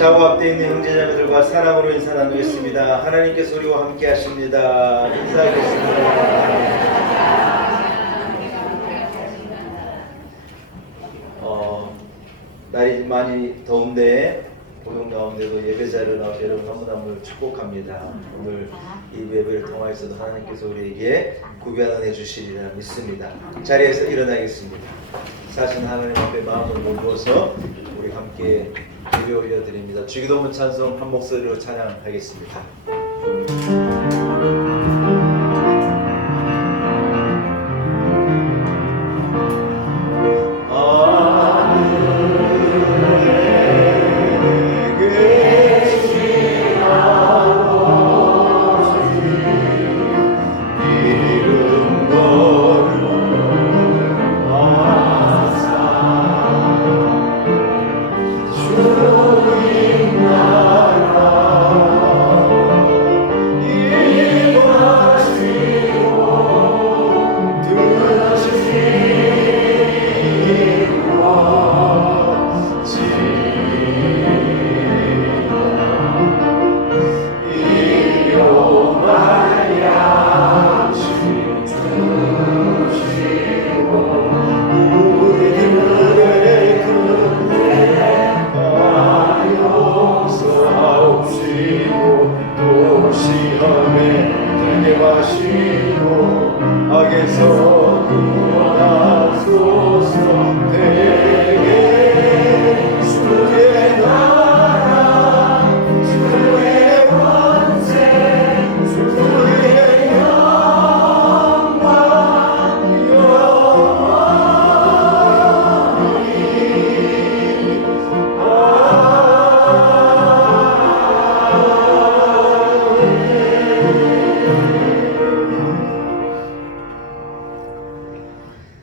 좌우 앞에 있는 형제자매들과 사랑으로 인사 나누겠습니다. 하나님께서 우리와 함께 하십니다. 인사하겠습니다. 날이 많이 더운데 고동 가운데도 예배자를 나와서 여러분 너무너무 축복합니다. 오늘 이 예배를 통하여서도 하나님께서 우리에게 구변 은혜 주시리라 믿습니다. 자리에서 일어나겠습니다. 사신 하나님 앞에 마음을 모두어서 우리 함께 예배 올려드립니다. 주기도문 찬송 한 목소리로 찬양하겠습니다.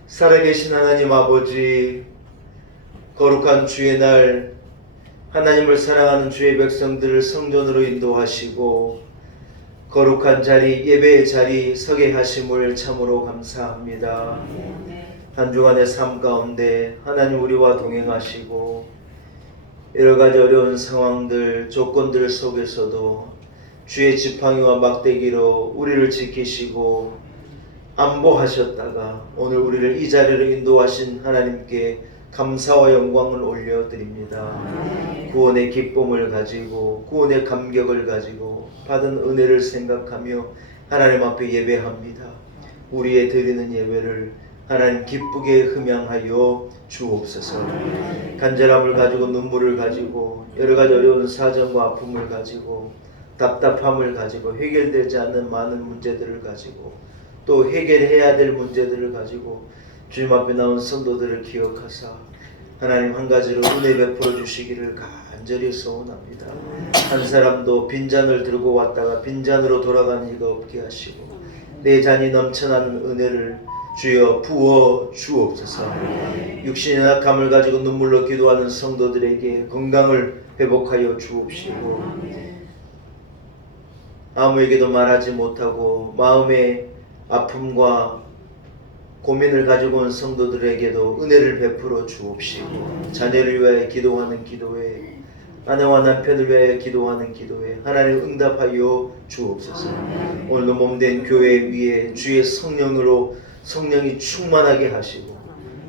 살아계신 하나님 아버지, 거룩한 주의 날 하나님을 사랑하는 주의 백성들을 성전으로 인도하시고 거룩한 자리, 예배의 자리 서게 하심을 참으로 감사합니다. 한 주간의 삶 가운데 하나님 우리와 동행하시고 여러가지 어려운 상황들, 조건들 속에서도 주의 지팡이와 막대기로 우리를 지키시고 안보하셨다가 오늘 우리를 이 자리로 인도하신 하나님께 감사와 영광을 올려드립니다. 구원의 기쁨을 가지고 구원의 감격을 가지고 받은 은혜를 생각하며 하나님 앞에 예배합니다. 우리의 드리는 예배를 하나님 기쁘게 흠양하여 주옵소서. 간절함을 가지고 눈물을 가지고 여러가지 어려운 사정과 아픔을 가지고 답답함을 가지고 해결되지 않는 많은 문제들을 가지고 또 해결해야 될 문제들을 가지고 주님 앞에 나온 성도들을 기억하사 하나님 한 가지로 은혜 베풀어 주시기를 간절히 소원합니다. 한 사람도 빈잔을 들고 왔다가 빈잔으로 돌아가는 이가 없게 하시고 내 잔이 넘쳐나는 은혜를 주여 부어 주옵소서. 육신의 약함을 가지고 눈물로 기도하는 성도들에게 건강을 회복하여 주옵시고 아무에게도 말하지 못하고 마음에 아픔과 고민을 가지고 온 성도들에게도 은혜를 베풀어 주옵시고 자녀를 위하여 기도하는 기도에 아내와 남편을 위하여 기도하는 기도에 하나님 응답하여 주옵소서. 오늘도 몸된 교회 위에 주의 성령으로 성령이 충만하게 하시고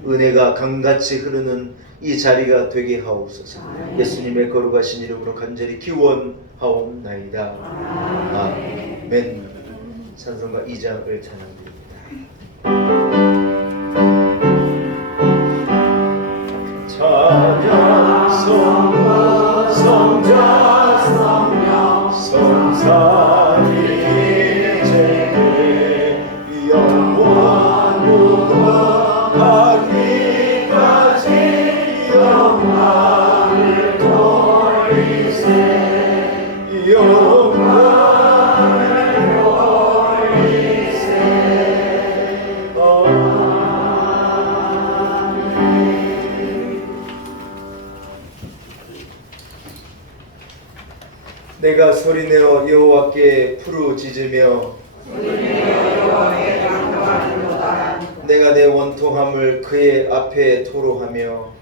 은혜가 강같이 흐르는 이 자리가 되게 하옵소서. 예수님의 거룩하신 이름으로 간절히 기원하옵나이다. 아멘. 찬송가 2장을 찬양드립니다. 찬양 성부 성자 성령 성삼위 제대 영원 무궁하기까지 영광을 돌리세 영광을 내가 소리내어 여호와께 부르짖으며 내가 내 원통함을 그의 앞에 토로하며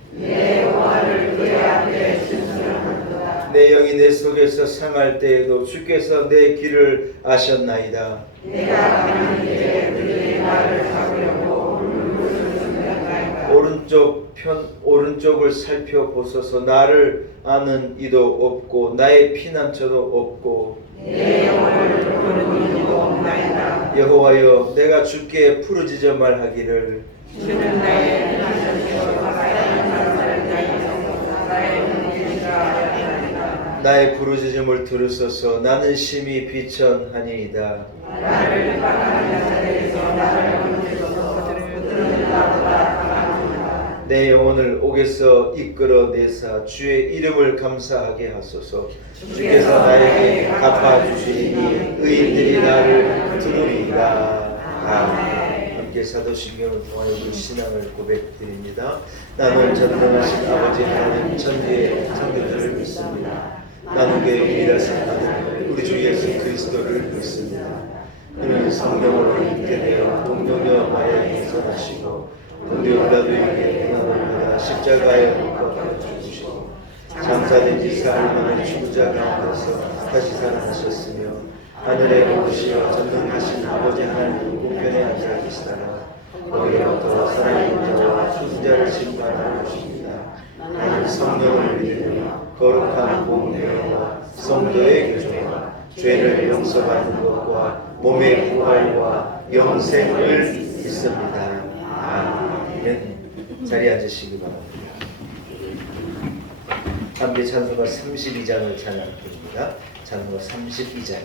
내 영이 내 속에서 상할 때에도 주께서 내 길을 아셨나이다. 내가 가는 길에 그들이 나를 잡으려고 오른쪽을 살펴보소서. 나를 아는 이도 없고 나의 피난처도 없고 내 영혼을 부르는 이도 없나이다. 여호와여, 내가 주께 부르짖어 말하기를 주는 나의 피난처시요 가까이 있는 사람들이여 나의 은혜가 하였나이다. 나의 부르짖음을 들으소서. 나는 심히 비천하니이다. 나를 비판하는 자들에서 나를 건지소서. 그들은 나보다 강하니이다. 내 영혼을 옥에서 이끌어 내사 주의 이름을 감사하게 하소서. 주께서 나에게 갚아주시니 의인들이 나를 들으리이다. 아멘. 함께 사도신경을 통하여 우리 신앙을 고백드립니다. 나는 전능하신 아버지 하나님 천지의 창조주를 믿습니다. 나는 그의 유일하신 아들 우리 주 예수 그리스도를 믿습니다. 그는 성령으로 있게 되어 동정녀 마리아에게 전하시고 본디오 빌라도에게 고난을 받아 십자가에 못 박혀 죽으시고 장사된 지 사흘 만에 죽은 자 가운데서 다시 살아나셨으며 하늘에 오르시어 전능하신 아버지 하나님 우편에 앉아 계시다가 거기로부터 살아있는 자와 죽은 자를 심판하러 오십니다. 나는 성령을 믿으며 거룩한 공회와 성도의 교제와 죄를 용서받는 것과 몸의 부활과 영생을 믿습니다. 아멘. 자리에 앉으시기 바랍니다. 함께 찬송가 32장을 찬양드립니다. 찬송가 32장.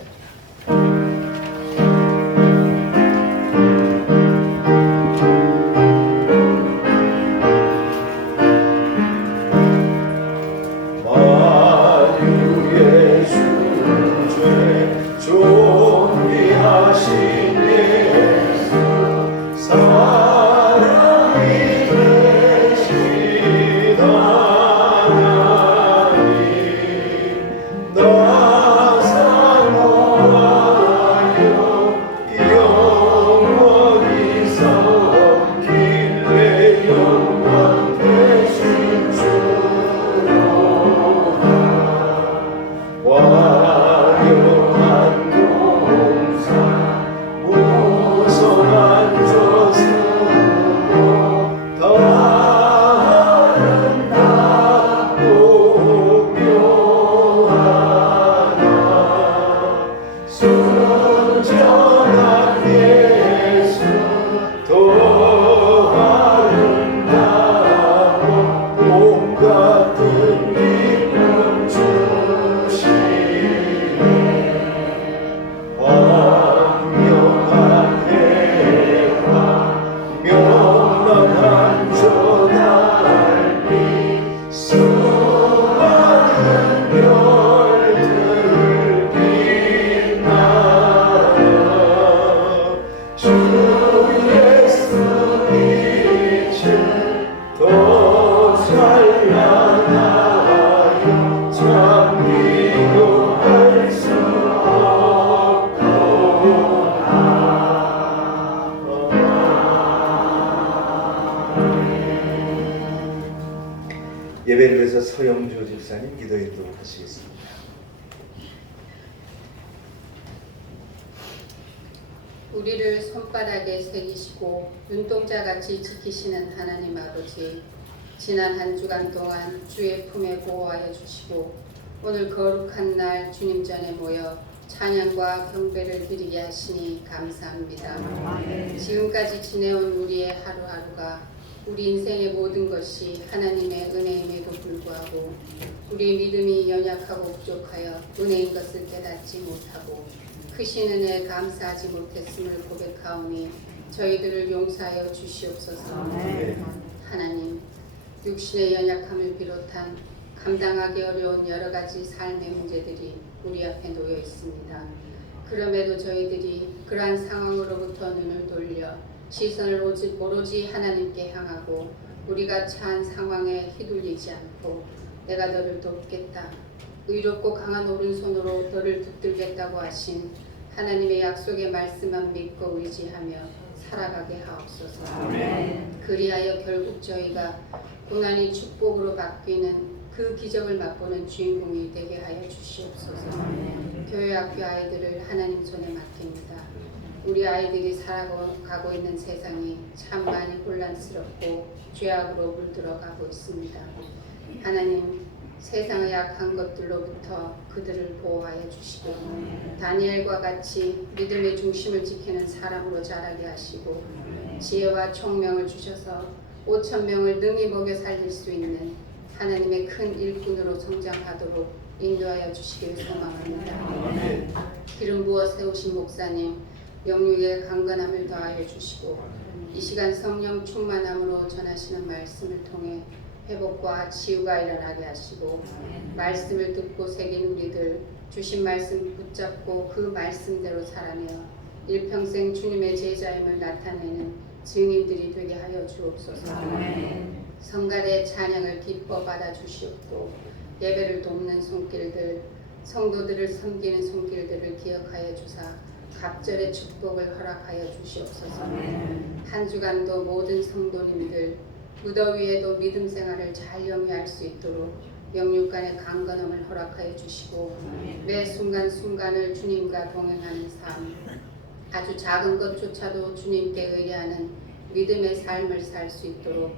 예배를 위해서 서영주 집사님 기도 인도하시겠습니다. 우리를 손바닥에 새기시고 눈동자같이 지키시는 하나님 아버지, 지난 한 주간 동안 주의 품에 보호하여 주시고 오늘 거룩한 날 주님 전에 모여 찬양과 경배를 드리게 하시니 감사합니다. 지금까지 지내온 우리의 하루하루가 우리 인생의 모든 것이 하나님의 은혜임에도 불구하고 우리의 믿음이 연약하고 부족하여 은혜인 것을 깨닫지 못하고 크신 은혜에 감사하지 못했음을 고백하오니 저희들을 용서하여 주시옵소서. 하나님, 육신의 연약함을 비롯한 감당하기 어려운 여러 가지 삶의 문제들이 우리 앞에 놓여 있습니다. 그럼에도 저희들이 그러한 상황으로부터 눈을 돌려 시선을 오로지 하나님께 향하고 우리가 처한 상황에 휘둘리지 않고 내가 너를 돕겠다, 의롭고 강한 오른손으로 너를 붙들겠다고 하신 하나님의 약속의 말씀만 믿고 의지하며 살아가게 하옵소서. 아멘. 그리하여 결국 저희가 고난이 축복으로 바뀌는 그 기적을 맛보는 주인공이 되게 하여 주시옵소서. 교회 학교 아이들을 하나님 손에 맡깁니다. 우리 아이들이 살아가고 있는 세상이 참 많이 혼란스럽고 죄악으로 물들어가고 있습니다. 하나님, 세상의 악한 것들로부터 그들을 보호하여 주시고 다니엘과 같이 믿음의 중심을 지키는 사람으로 자라게 하시고 지혜와 총명을 주셔서 5,000명을 능히 먹여 살릴 수 있는 하나님의 큰 일꾼으로 성장하도록 인도하여 주시기를 소망합니다. 기름 부어 세우신 목사님, 영육의 강건함을 더하여 주시고 이 시간 성령 충만함으로 전하시는 말씀을 통해 회복과 치유가 일어나게 하시고 말씀을 듣고 새긴 우리들 주신 말씀 붙잡고 그 말씀대로 살아내어 일평생 주님의 제자임을 나타내는 증인들이 되게 하여 주옵소서. 성가대 찬양을 기뻐 받아 주시옵고 예배를 돕는 손길들, 성도들을 섬기는 손길들을 기억하여 주사 갑절의 축복을 허락하여 주시옵소서. 한 주간도 모든 성도님들 무더위에도 믿음 생활을 잘 영위할 수 있도록 영육간의 강건함을 허락하여 주시고 매 순간순간을 주님과 동행하는 삶, 아주 작은 것조차도 주님께 의뢰하는 믿음의 삶을 살 수 있도록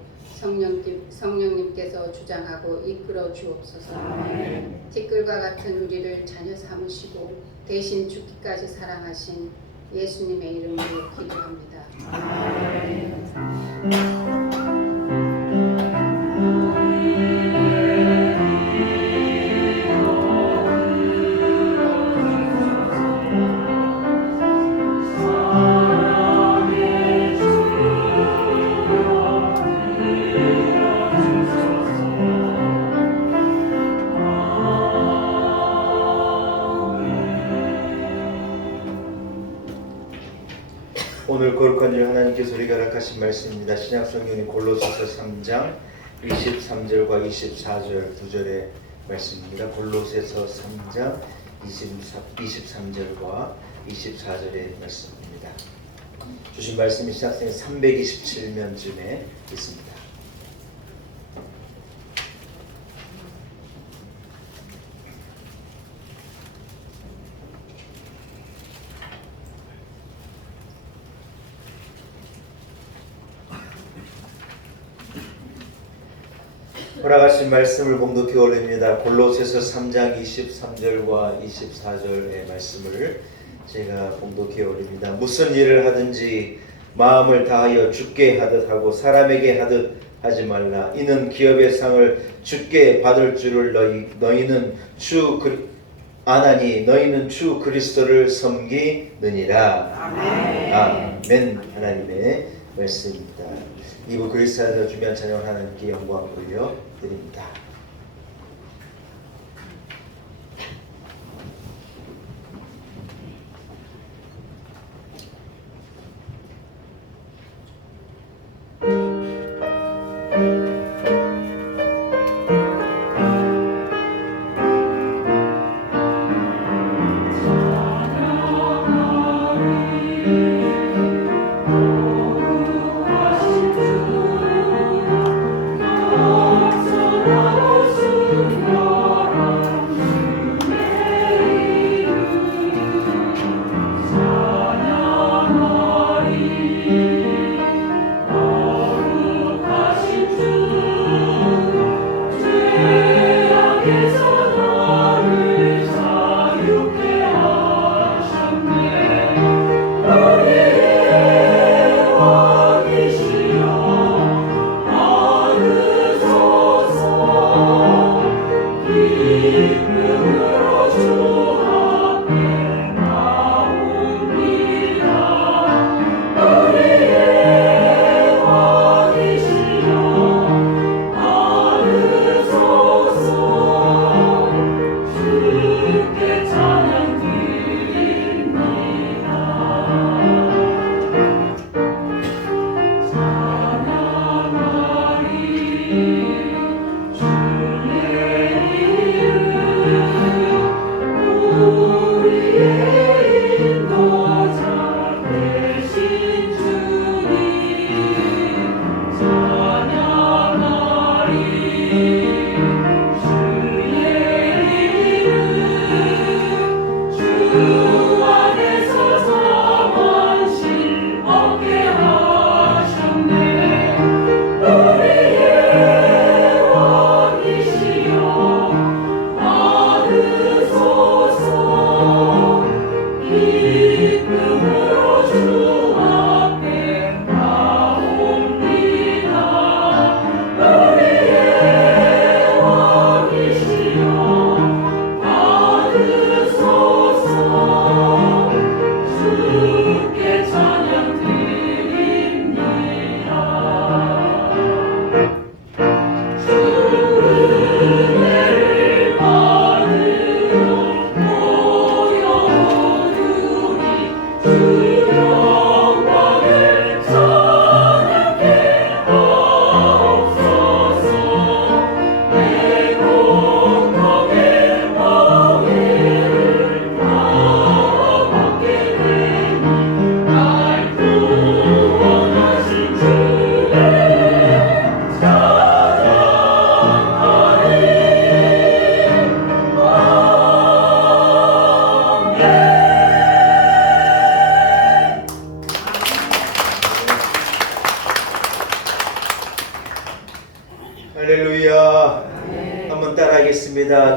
성령님께서 주장하고 이끌어 주옵소서. 티끌과 같은 우리를 자녀 삼으시고 대신 죽기까지 사랑하신 예수님의 이름으로 기도합니다. 오늘 거룩한 일 하나님께서 우리가 허락하신 말씀입니다. 신약성경인 골로새서 3장 23절과 24절 두 절의 말씀입니다. 골로새서 3장 23절과 24절의 말씀입니다. 주신 말씀이 신약성경 327면쯤에 있습니다. 허락하신 말씀을 봉독해 올립니다. 골로새서 3장 23절과 24절의 말씀을 제가 봉독해 올립니다. 무슨 일을 하든지 마음을 다하여 주께 하듯 하고 사람에게 하듯 하지 말라. 이는 기업의 상을 주께 받을 줄을 너희는 아나니 너희는 주 그리스도를 섬기느니라. 아멘. 하나님의 말씀입니다. 2부 그리스도 안에서 주면 찬양을 하나님께 영광 돌려 드립니다.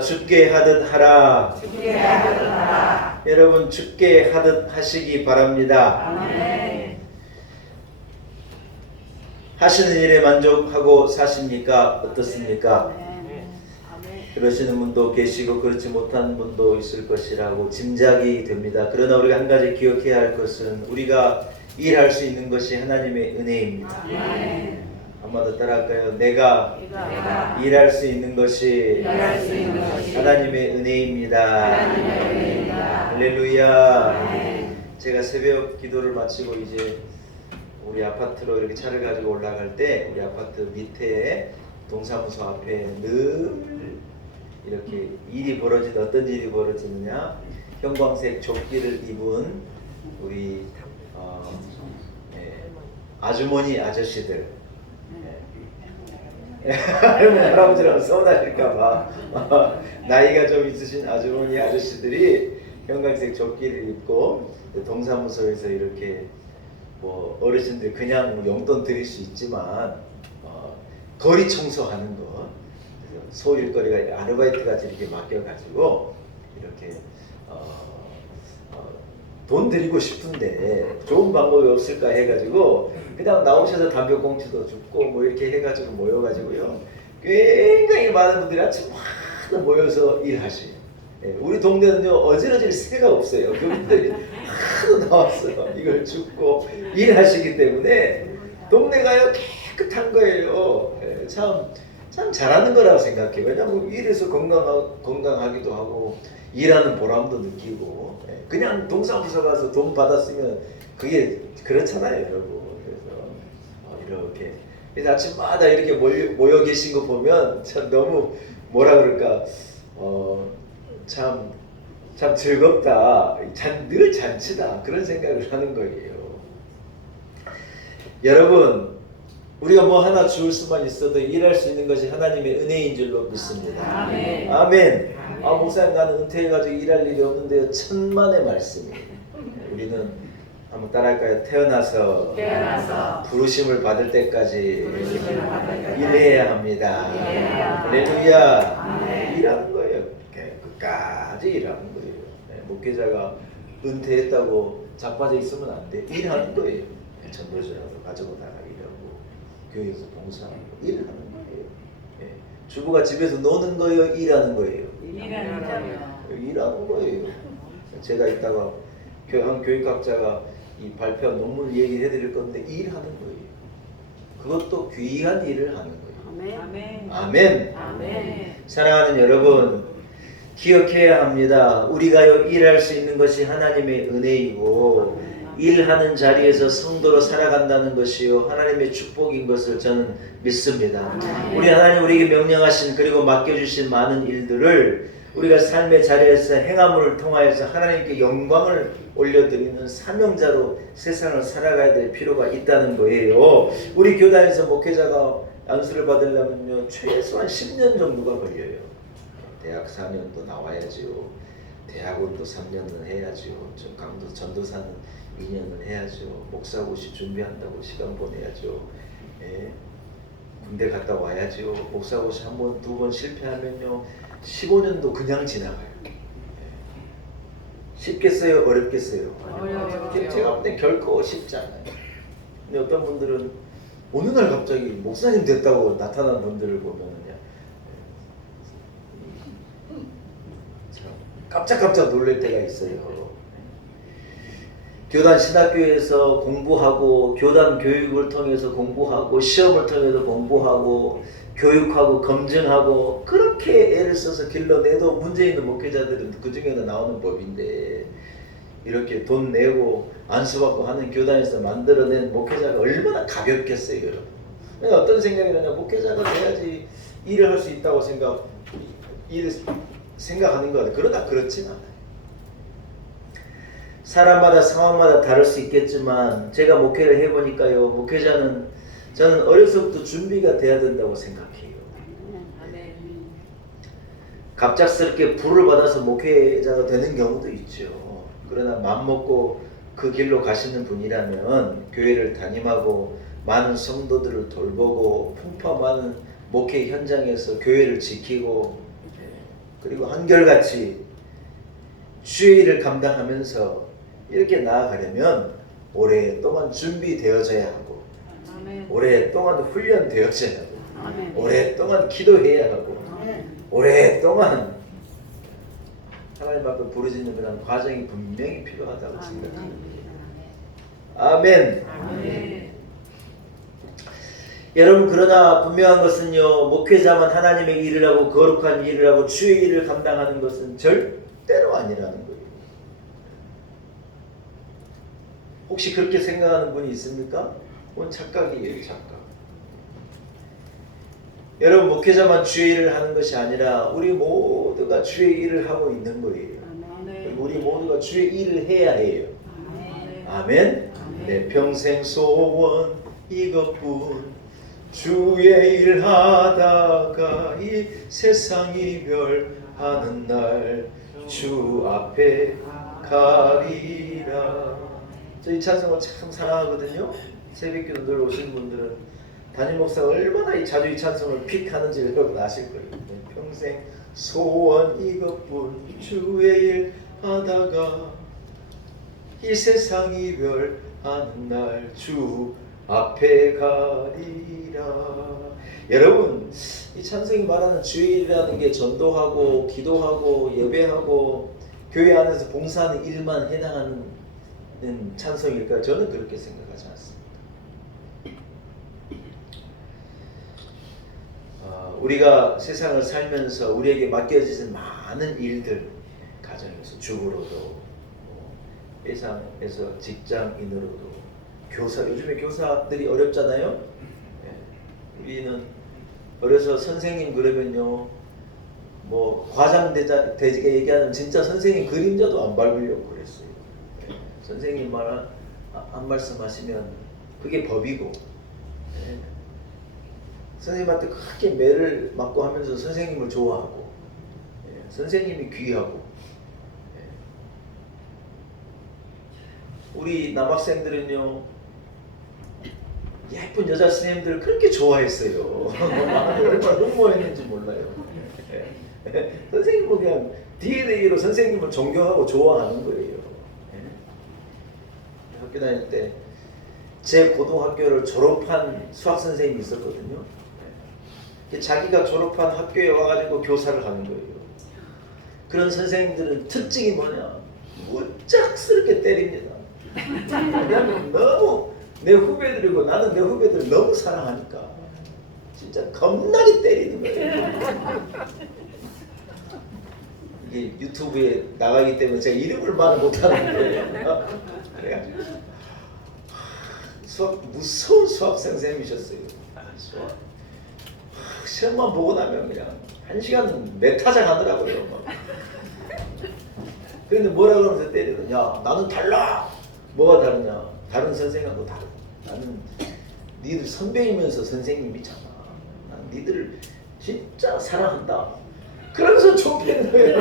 죽게 하듯 하라. 죽게 하라. 여러분 죽게 하듯 하시기 바랍니다. 아멘. 하시는 일에 만족하고 사십니까? 어떻습니까? 아멘. 그러시는 분도 계시고 그렇지 못한 분도 있을 것이라고 짐작이 됩니다. 그러나 우리가 한 가지 기억해야 할 것은 우리가 일할 수 있는 것이 하나님의 은혜입니다. 아멘. 한번 더 따라할까요? 내가 내가 일할 수 있는 것이 일할 수 있는 것이 하나님의 은혜입니다. 하나님의 은혜입니다. 할렐루야. 아멘. 제가 새벽 기도를 마치고 이제 우리 아파트로 이렇게 차를 가지고 올라갈 때 우리 아파트 밑에 동사무소 앞에 늘 이렇게 일이 벌어지다. 어떤 일이 벌어지느냐, 형광색 조끼를 입은 우리 아주머니 아저씨들, 할아버지랑 서운하실까봐 나이가 좀 있으신 아주머니 아저씨들이 형광색 조끼를 입고 동사무소에서 이렇게 뭐 어르신들 그냥 용돈 드릴 수 있지만 거리 청소하는 거, 소일거리가 아르바이트 같이 이렇게 맡겨가지고 이렇게 돈 드리고 싶은데 좋은 방법이 없을까 해가지고 그냥 나오셔서 담배꽁초도 줍고 뭐 이렇게 해가지고 모여가지고요, 굉장히 많은 분들이 아침마다 모여서 일하셔요. 우리 동네는요 어지러질 새가 없어요. 그분들이 하도 나와서 이걸 줍고 일하시기 때문에 동네가요 깨끗한 거예요. 참 잘하는 거라고 생각해요. 왜냐하면 일해서 건강하기도 하고 일하는 보람도 느끼고, 그냥 동사무소 가서 돈 받았으면 그게 그렇잖아요, 여러분. 그래서 이렇게 그래서 아침마다 이렇게 모여 계신 거 보면 참 너무 뭐라 그럴까, 참 즐겁다, 늘 잔치다, 그런 생각을 하는 거예요. 여러분, 우리가 뭐 하나 주울 수만 있어도 일할 수 있는 것이 하나님의 은혜인 줄로 믿습니다. 아멘. 아멘. 아, 목사님 나는 은퇴해가지고 일할 일이 없는데요. 천만의 말씀이에요. 우리는 한번 따라할까요? 태어나서 부르심을 받을 때까지 일해야 합니다. 할렐루야. 일하는 거예요. 끝까지 일하는 거예요. 목회자가 은퇴했다고 자빠져 있으면 안 돼. 일하는 거예요. 전도자라도 가지고 나가 일하고, 교회에서 봉사하고 일하는 거예요. 주부가 집에서 노는 거예요, 일하는 거예요? 일하는 거예요. 제가 이따가 한 교육학자가 이 발표한 논문을 얘기해 드릴 건데 일하는 거예요. 그것도 귀한 일을 하는 거예요. 아멘. 아멘. 아멘. 사랑하는 여러분, 기억해야 합니다. 우리가요 일할 수 있는 것이 하나님의 은혜이고 일하는 자리에서 성도로 살아간다는 것이요 하나님의 축복인 것을 저는 믿습니다. 우리 하나님 우리에게 명령하신 그리고 맡겨주신 많은 일들을 우리가 삶의 자리에서 행함을 통하여서 하나님께 영광을 올려드리는 사명자로 세상을 살아가야 될 필요가 있다는 거예요. 우리 교단에서 목회자가 안수를 받으려면요 최소한 10년 정도가 걸려요. 대학 4년도 나와야지요. 대학원도 3년은 해야지요. 강도 전도사는 2년은 해야죠. 목사고시 준비한다고 시간 보내야죠. 군대 갔다 와야죠. 목사고시 한 번, 두 번 실패하면요 15년도 그냥 지나가요. 쉽겠어요? 어렵겠어요? 어려워요. 제가 볼 땐 결코 쉽지 않아요. 근데 어떤 분들은 어느 날 갑자기 목사님 됐다고 나타난 분들을 보면은요 깜짝깜짝 놀랄 때가 있어요. 교단 신학교에서 공부하고 교단 교육을 통해서 공부하고 시험을 통해서 공부하고 교육하고 검증하고 그렇게 애를 써서 길러내도 문제 있는 목회자들은 그 중에도 나오는 법인데 이렇게 돈 내고 안수받고 하는 교단에서 만들어낸 목회자가 얼마나 가볍겠어요, 여러분. 그러니까 어떤 생각이 나냐, 목회자가 돼야지 일을 할 수 있다고 생각하는 거 같아요. 그러나 그렇진 않아요. 사람마다 상황마다 다를 수 있겠지만 제가 목회를 해보니까요, 목회자는 저는 어려서부터 준비가 돼야 된다고 생각해요. 갑작스럽게 불을 받아서 목회자가 되는 경우도 있죠. 그러나 맘먹고 그 길로 가시는 분이라면 교회를 담임하고 많은 성도들을 돌보고 풍파 많은 목회 현장에서 교회를 지키고 그리고 한결같이 주의 일을 감당하면서 이렇게 나아가려면 오랫동안 준비되어져야 하고 아멘. 오랫동안 훈련되어져야 하고 아멘. 오랫동안 기도해야 하고 아멘. 오랫동안 하나님 앞에 부르짖는 그런 과정이 분명히 필요하다고 생각합니다. 아멘. 아멘. 여러분, 그러나 분명한 것은요, 목회자만 하나님의 일을 하고 거룩한 일을 하고 주의 일을 감당하는 것은 절대로 아니라는 거예요. 혹시 그렇게 생각하는 분이 있습니까? 그건 착각이에요, 착각. 여러분, 목회자만 주의 일을 하는 것이 아니라 우리 모두가 주의 일을 하고 있는 거예요. 그리고 우리 모두가 주의 일을 해야 해요. 아멘. 내 평생 소원 이것뿐, 주의 일 하다가 이 세상 이별하는 날 주 앞에 가리라. 저 이 찬송을 참 사랑하거든요. 새벽기도 늘 오시는 분들은 담임 목사가 얼마나 자주 이 찬송을 픽하는지 여러분 아실 거예요. 내 평생 소원 이것뿐, 주의 일 하다가 이 세상 이별하는 날 주 앞에 가리라. 여러분, 이 찬송이 말하는 주의 일이라는 게 전도하고 기도하고 예배하고 교회 안에서 봉사하는 일만 해당하는 찬송일까? 저는 그렇게 생각하지 않습니다. 우리가 세상을 살면서 우리에게 맡겨지는 많은 일들, 가정에서 주부로도 회사에서 직장인으로도 교사, 요즘에 교사들이 어렵잖아요. 우리는 어려서 선생님 그러면요, 뭐 과장되게 얘기하는 진짜 선생님 그림자도 안 밟으려고 그랬어요. 선생님 말 안 말씀하시면 그게 법이고, 선생님한테 크게 매를 맞고 하면서 선생님을 좋아하고, 선생님이 귀하고. 우리 남학생들은요, 예쁜 여자 선생님들을 그렇게 좋아했어요. 얼마나 흠모했는지 몰라요. 선생님은 그냥 DNA로 선생님을 존경하고 좋아하는 거예요. 학교 다닐 때 제 고등학교를 졸업한 수학 선생님이 있었거든요. 자기가 졸업한 학교에 와가지고 교사를 하는 거예요. 그런 선생님들은 특징이 뭐냐? 무짝스럽게 때립니다. 왜냐면 너무 내 후배들이고 나는 내 후배들을 너무 사랑하니까 진짜 겁나게 때리는 거예요. 이게 유튜브에 나가기 때문에 제가 이름을 말을 못하는데 그래가지고 무서운 수학 선생님이셨어요. 수학. 시험만 보고 나면 그냥 1시간 내 타작 하더라고요. 그런데 뭐라 그러면서 때리는, 야 나는 달라. 뭐가 다르냐? 다른 선생님하고 다르다. 나는 니들 선배이면서 선생님이잖아. 난 니들을 진짜 사랑한다. 그러면서 좁히는 거예요.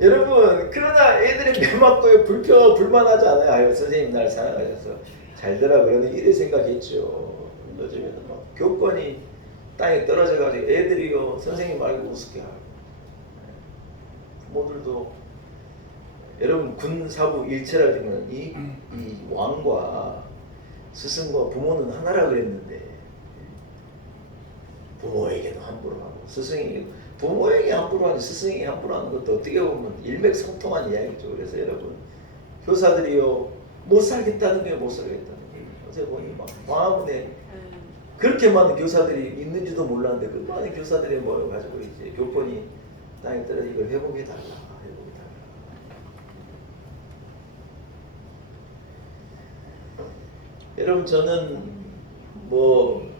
여러분, 그러나 애들이 매 맞고 불만하지 않아요. 아유, 선생님 날 사랑하셔서 잘되라 그러는 이래 생각했죠. 요즘에는 막 교권이 땅에 떨어져가지고 애들이요 선생님 말고 우습게 하고, 부모들도 여러분 군사부 일체라는 이 왕과 스승과 부모는 하나라 그랬는데 부모에게도 함부로 하고 스승에게, 부모에게 함부로 하니 스승에게 함부로 하는 것도 어떻게 보면 일맥상통한 이야기죠. 그래서 여러분, 교사들이요 못 살겠다는 게 못 살겠다는 게, 어제 보니 막 광화문에 그렇게 많은 교사들이 있는지도 몰랐는데 그 많은 교사들이 모여가지고 이제 교권이 땅에 떨어져 이걸 회복해달라. 여러분, 저는 뭐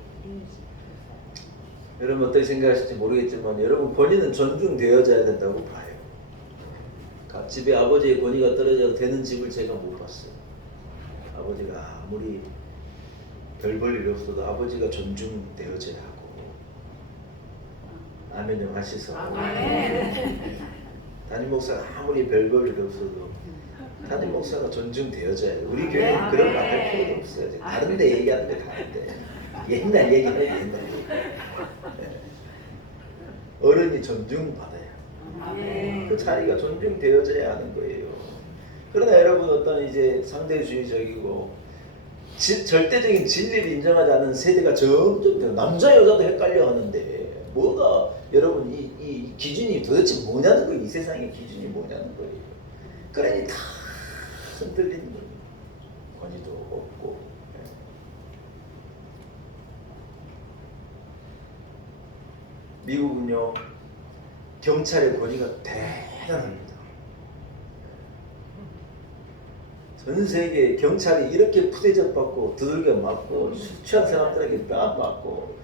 여러분 어떻게 생각하실지 모르겠지만 여러분 권위는 존중되어져야 된다고 봐요. 집에 아버지의 권위가 떨어져도 되는 집을 제가 못 봤어요. 아버지가 아무리 별 볼 일 없어도 아버지가 존중되어져야 하고. 아멘 좀 하시소. 담임 목사가 아무리 별 볼 일 없어도 담임 목사가 존중되어져야 해요. 우리 교회는 그런 말 할 필요도 없어요. 다른 데 얘기하는 게 다른데. 옛날 얘기는 옛날 얘기. 어른이 존중받아야 아멘. 그 자리가 존중되어져야 하는 거예요. 그러나 여러분 어떤 이제 상대주의적이고 절대적인 진리를 인정하지 않는 세대가 점점 더 남자 여자도 헷갈려 하는데 뭐가 여러분 이 기준이 도대체 뭐냐는 거예요. 이 세상의 기준이 뭐냐는 거예요. 그러니 다 흔들리는 거예요. 권위도 없고. 미국은요 경찰의 권위가 대단합니다. 전 세계 경찰이 이렇게 푸대접 받고 두들겨 맞고 술 취한 사람들에게 뺨 맞고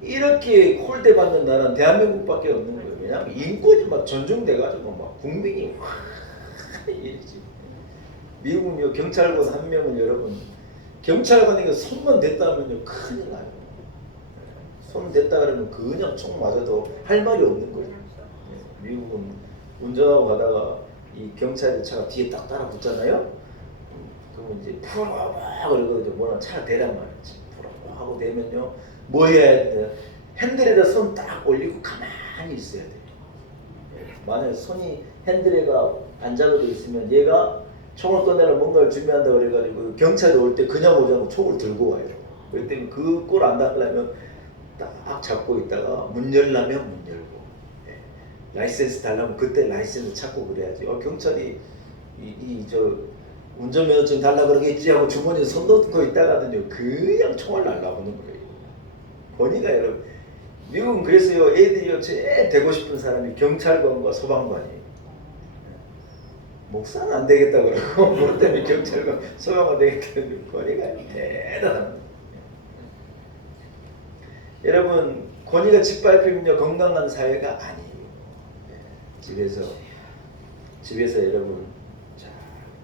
이렇게 홀대 받는 나라는 대한민국밖에 없는 거예요. 왜냐하면 인권이 막 존중돼가지고 막 국민이 확 이러지. 미국은요 경찰관 한 명은 여러분 경찰관에게 손만 댔다면요 큰일 나요. 손 댔다 그러면 그냥 총 맞아도 할 말이 없는 거예요. 미국은 운전하고 가다가 이 경찰의 차가 뒤에 딱 따라 붙잖아요. 그러면 이제 풀어봐 그러거든요. 뭐나 차가 대란 말이지. 풀어봐 하고 되면요 뭐 해야 돼? 핸들에다 손 딱 올리고 가만히 있어야 돼요. 만약에 손이 핸들에가 안 잡아져 있으면 얘가 총을 꺼내려 뭔가를 준비한다 그래가지고 경찰이 올 때 그냥 오지 않고 총을 들고 와요. 그렇기 때문에 그 꼴 안 닦으려면 딱 잡고 있다가 문 열라면 문 열고 라이센스 달라면 그때 라이센스 찾고 그래야지. 경찰이 저 운전면허증 달라 그러겠지 하고 주머니에 손 넣고 있다가는요 그냥 총을 날라오는 거예요. 권위가 여러분 미국은 그래서요 애들이요 제일 되고 싶은 사람이 경찰관과 소방관이에요. 목사는 안 되겠다 그러고 뭐 때문에 경찰관 소방관 되겠다는 권위가 대단합니다. 여러분 권위가 짓밟히면요 건강한 사회가 아니에요. 집에서 여러분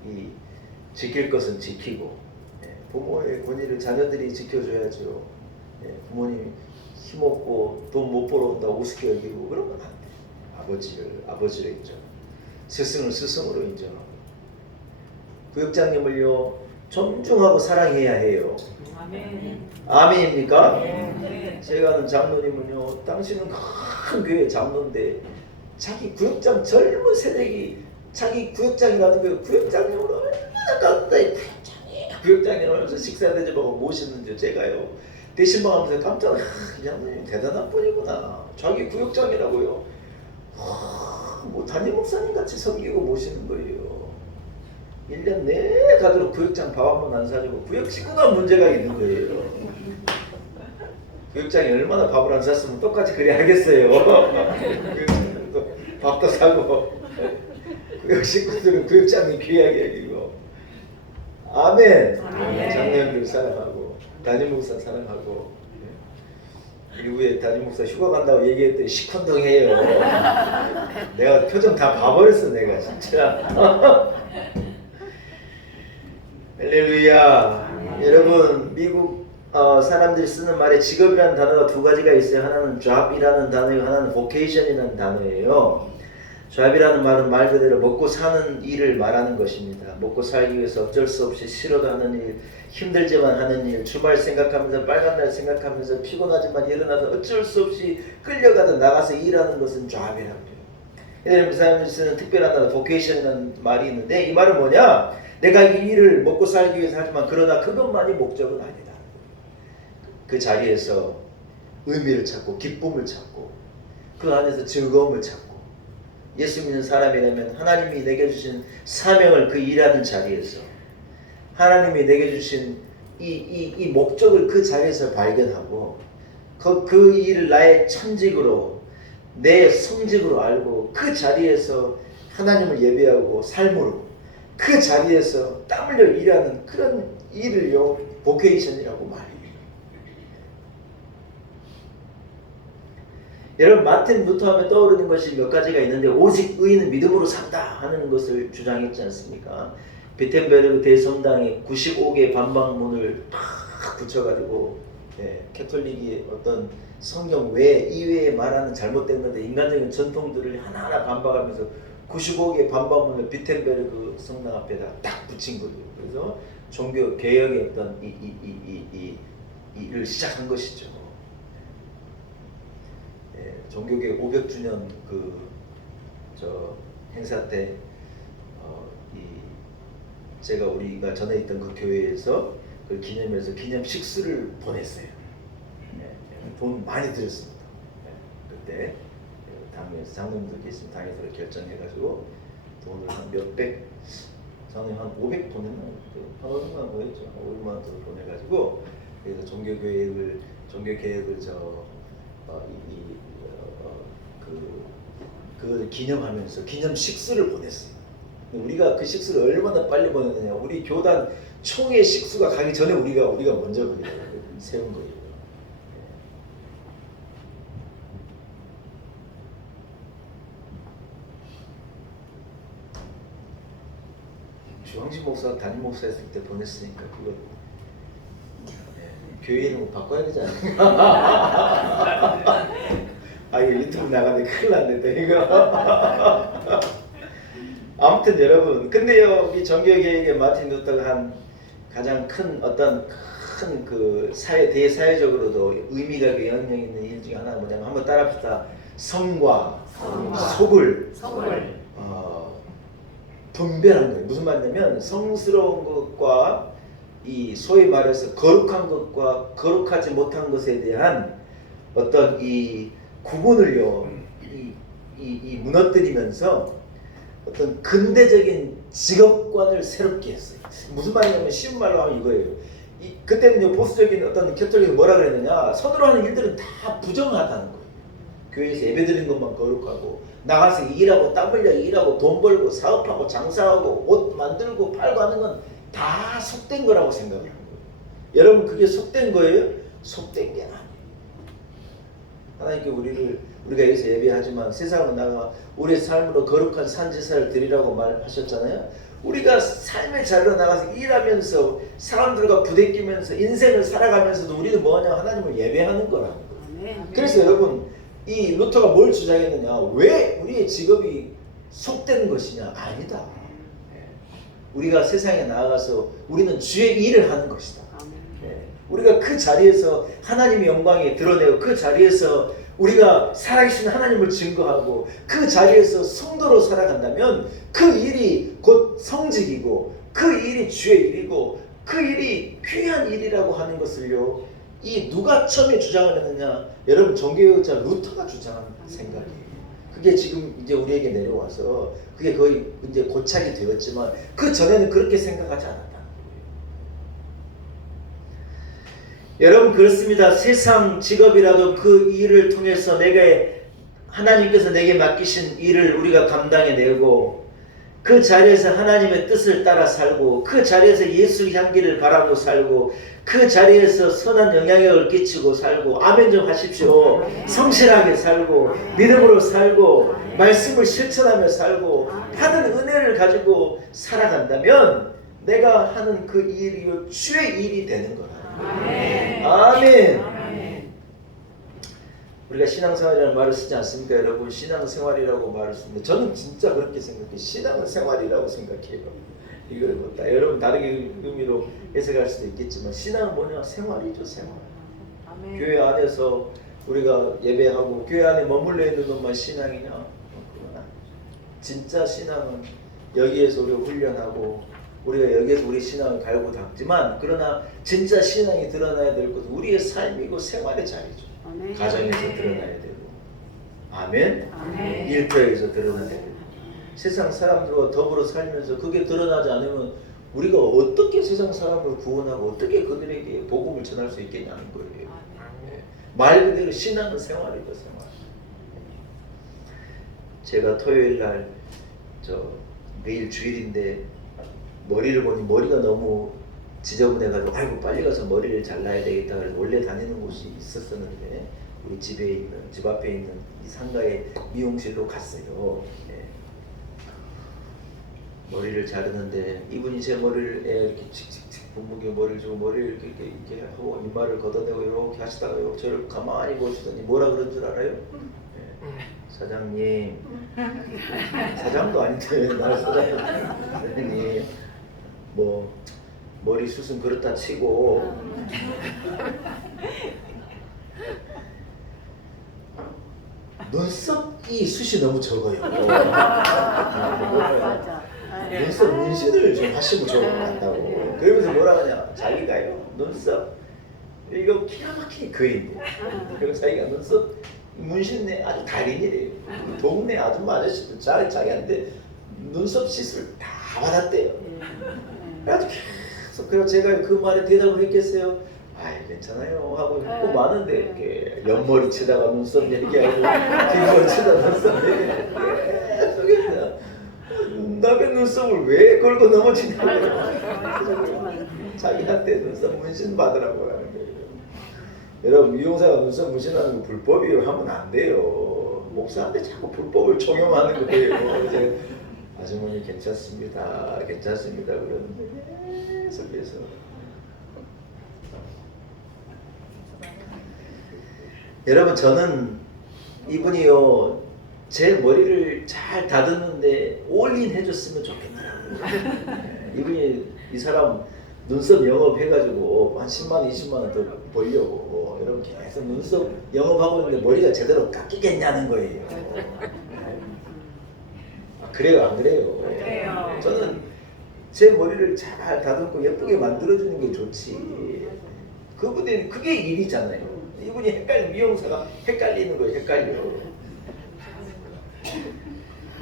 이 지킬 것은 지키고 부모의 권위를 자녀들이 지켜줘야죠. 부모님이 힘없고 돈 못 벌어온다고 우습게 여기고 그러면 안 돼요. 아버지를 인정, 스승을 스승으로 인정하고 구역장님을요 존중하고 사랑해야 해요. 아멘. 아멘입니까? 네. 제가 아는 장로님은요 당신은 큰 교회 장로인데 자기 구역장 젊은 세대기 자기 구역장이라는 거 구역장님을 얼마나 가까이 구역장님 얼마나 식사 대접하고 모셨는지 제가요 대신방하면서 깜짝 이 장로님 대단한 분이구나. 자기 구역장이라고요. 뭐 담임 목사님 같이 섬기고 모시는 거예요. 1년 내내 가도록 구역장 밥 한 번 안 사주고 구역 식구가 문제가 있는 거예요. 구역장이 얼마나 밥을 안 샀으면 똑같이 그래야 하겠어요. 구역장도 밥도 사고 구역 식구들은 구역장이 귀하게 여기고 아멘. 장로님들 사랑하고 담임 목사 사랑하고 이후에 담임 목사 휴가 간다고 얘기했더니 시큰둥해요. 내가 표정 다 봐버렸어 내가 진짜. 할렐루야. 여러분 미국 사람들이 쓰는 말에 직업이라는 단어가 두 가지가 있어요. 하나는 job이라는 단어이고 하나는 vocation이라는 단어예요. job이라는 말은 말 그대로 먹고 사는 일을 말하는 것입니다. 먹고 살기 위해서 어쩔 수 없이 싫어도 하는 일, 힘들지만 하는 일, 주말 생각하면서 빨간 날 생각하면서 피곤하지만 일어나서 어쩔 수 없이 끌려가서 나가서 일하는 것은 job이라고 해요. 그 사람들이 쓰는 특별한 단어 vocation이라는 말이 있는데 이 말은 뭐냐? 내가 이 일을 먹고 살기 위해서 하지만 그러나 그것만이 목적은 아니다. 그 자리에서 의미를 찾고 기쁨을 찾고 그 안에서 즐거움을 찾고 예수 믿는 사람이라면 하나님이 내게 주신 사명을 그 일하는 자리에서 하나님이 내게 주신 이 목적을 그 자리에서 발견하고 그 일을 나의 천직으로 내 성직으로 알고 그 자리에서 하나님을 예배하고 삶으로 그 자리에서 땀 흘려 일하는 그런 일을요 보케이션이라고 말해요. 여러분 마틴 루터 하면 떠오르는 것이 몇 가지가 있는데 오직 의인은 믿음으로 산다 하는 것을 주장했지 않습니까? 비텐베르그 대성당에 95개의 반박문을 탁 붙여가지고 캐톨릭이 어떤 성경 이외에 말하는 잘못된 건데 인간적인 전통들을 하나하나 반박하면서 95개의 반박문을 비텐베르그 성당 앞에다 딱 붙인 거예요. 그래서 종교 개혁의 어떤 일을 시작한 것이죠. 종교개혁 500주년 행사 때 제가 우리가 전에 있던 그 교회에서 그 기념해서 기념 식수를 보냈어요. 돈 많이 들였습니다. 그때 당에서 장로님들 계시면 당에서 결정해가지고 돈을 한 몇백, 저는 한 500 보냈나? 한 500만 보냈죠. 500만 원 보내가지고 그래서 종교개혁을 그걸 기념하면서 기념 식수를 보냈어요. 우리가 그 식수를 얼마나 빨리 보냈느냐. 우리 교단 총회 식수가 가기 전에 우리가 먼저 세운 거예요. 주황식 목사 담임 목사 했을 때 보냈으니까 그거 교회 이름 바꿔야 되지 않을까? 아 이거 유튜브 나가는데 큰일 났네 이거. 아무튼 여러분, 근데요 이 종교개혁에 마틴 루터가 한 가장 큰 어떤 큰 그 대사회적으로도 의미가 있고 영향력 있는 일 중에 하나가 뭐냐면 한번 따라합시다. 성과 속을 분별한 거예요. 무슨 말이냐면 성스러운 것과 이 소위 말해서 거룩한 것과 거룩하지 못한 것에 대한 어떤 이 구분을요 이 무너뜨리면서 어떤 근대적인 직업관을 새롭게 했어요. 무슨 말이냐면 쉬운 말로 하면 이거예요. 그때는 보수적인 어떤 캐톨릭이 뭐라 그랬느냐, 선으로 하는 일들은 다 부정하다는 거예요. 교회에서 예배드리는 것만 거룩하고 나가서 일하고 땀 흘려 일하고 돈 벌고 사업하고 장사하고 옷 만들고 팔고 하는 건 다 속된 거라고 생각을 한 거예요. 여러분 그게 속된 거예요? 속된 게 아니에요. 하나님께 우리가 여기서 예배하지만 세상으로 나가 우리의 삶으로 거룩한 산제사를 드리라고 말하셨잖아요. 우리가 삶의 자리로 나가서 일하면서 사람들과 부대끼면서 인생을 살아가면서도 우리는 뭐냐, 하나님을 예배하는 거라는 거예요. 그래서 여러분 이 루터가 뭘 주장했느냐, 왜 우리의 직업이 속된 것이냐, 아니다. 우리가 세상에 나아가서 우리는 주의 일을 하는 것이다. 우리가 그 자리에서 하나님의 영광이 드러내고 그 자리에서 우리가 살아계신 하나님을 증거하고 그 자리에서 성도로 살아간다면 그 일이 곧 성직이고 그 일이 주의 일이고 그 일이 귀한 일이라고 하는 것을요, 이 누가 처음에 주장을 했느냐, 여러분 종교개혁자 루터가 주장한 생각이에요. 그게 지금 이제 우리에게 내려와서 그게 거의 이제 고착이 되었지만 그 전에는 그렇게 생각하지 않았다는 거예요. 여러분 그렇습니다. 세상 직업이라도 그 일을 통해서 하나님께서 내게 맡기신 일을 우리가 감당해내고 그 자리에서 하나님의 뜻을 따라 살고 그 자리에서 예수 향기를 바라고 살고 그 자리에서 선한 영향력을 끼치고 살고, 아멘 좀 하십시오. 성실하게 살고 믿음으로 살고 말씀을 실천하며 살고 받은 은혜를 가지고 살아간다면 내가 하는 그 일이 주의 일이 되는 거라. 아멘. 우리가 신앙생활이라는 말을 쓰지 않습니까 여러분? 신앙생활이라고 말을 쓰는데 저는 진짜 그렇게 생각해요. 신앙은 생활이라고 생각해요. 이걸 뭐 여러분 다르게 의미로 해석할 수도 있겠지만 신앙은 뭐냐? 생활이죠, 생활. 아멘. 교회 안에서 우리가 예배하고 교회 안에 머물러 있는 것만 신앙이냐? 그건 아니죠. 진짜 신앙은 여기에서 우리가 훈련하고 우리가 여기에서 우리 신앙을 갈고 닦지만, 그러나 진짜 신앙이 드러나야 될 것은 우리의 삶이고 생활의 자리죠. 아멘. 가정에서 드러나야 되고, 아멘. 아멘. 일터에서 드러나야 되고, 세상 사람들과 더불어 살면서 그게 드러나지 않으면 우리가 어떻게 세상 사람을 구원하고 어떻게 그들에게 복음을 전할 수 있겠냐는 거예요. 네. 말 그대로 신앙은 생활이죠, 생활. 제가 토요일 날 내일 주일인데 머리를 보니 머리가 너무 지저분해가지고 아이고 빨리 가서 머리를 잘라야 되겠다 그래서 원래 다니는 곳이 있었었는데 우리 집 앞에 있는 이 상가의 미용실로 갔어요. 네. 머리를 자르는데 이분이 제 머리를 이렇게 칙칙칙 분무기 머리를 주고 머리를 이렇게 하고 이마를 걷어내고 이렇게 하시다가 저를 가만히 보시더니 뭐라 그런 줄 알아요? 네. 사장님, 사장도 아닌데 나를 사장님, 뭐 머리 숱은 그렇다 치고 눈썹이 숱이 너무 적어요. 맞아. 눈썹 문신을 좀 하시면 좋을 것 같다고. 그러면서 뭐라 하냐? 자기가요 눈썹 이거 기가 막히게 그린대. 그리고 자기가 눈썹 문신내 아주 달인이래요. 동네 아줌마 아저씨도 자기한테 눈썹 시술 다 받았대요. 그래가지고 계속 그래서 제가 그 말에 대답을 했겠어요. 아이 괜찮아요 하고 했고 많은데 이렇게 옆머리 치다가 눈썹 얘기하고 뒷머리 치다가 눈썹 얘기하고 계속 했어요. 남의 눈썹을 왜 걸고 넘어지냐고 자기한테 눈썹 문신 받으라고 하는 거예요. 여러분 미용사가 눈썹 문신하는 거 불법이에요. 하면 안 돼요. 목사한테 자꾸 불법을 총용하는 거예요. 이제 아주머니 괜찮습니다 그러는데 계속해서 여러분 저는 이분이요 제 머리를 잘 다듬는데 올인 해줬으면 좋겠더라고요. 이분이 이 사람 눈썹 영업 해가지고 한 10만 20만 원 더 벌려고 여러분 계속 눈썹 영업하고 있는데 머리가 제대로 깎이겠냐는 거예요. 아, 그래요 안 그래요? 그래요. 저는 제 머리를 잘 다듬고 예쁘게 만들어주는 게 좋지. 그분이 그게 일이잖아요. 이분이 미용사가 헷갈리는 거예요. 헷갈려.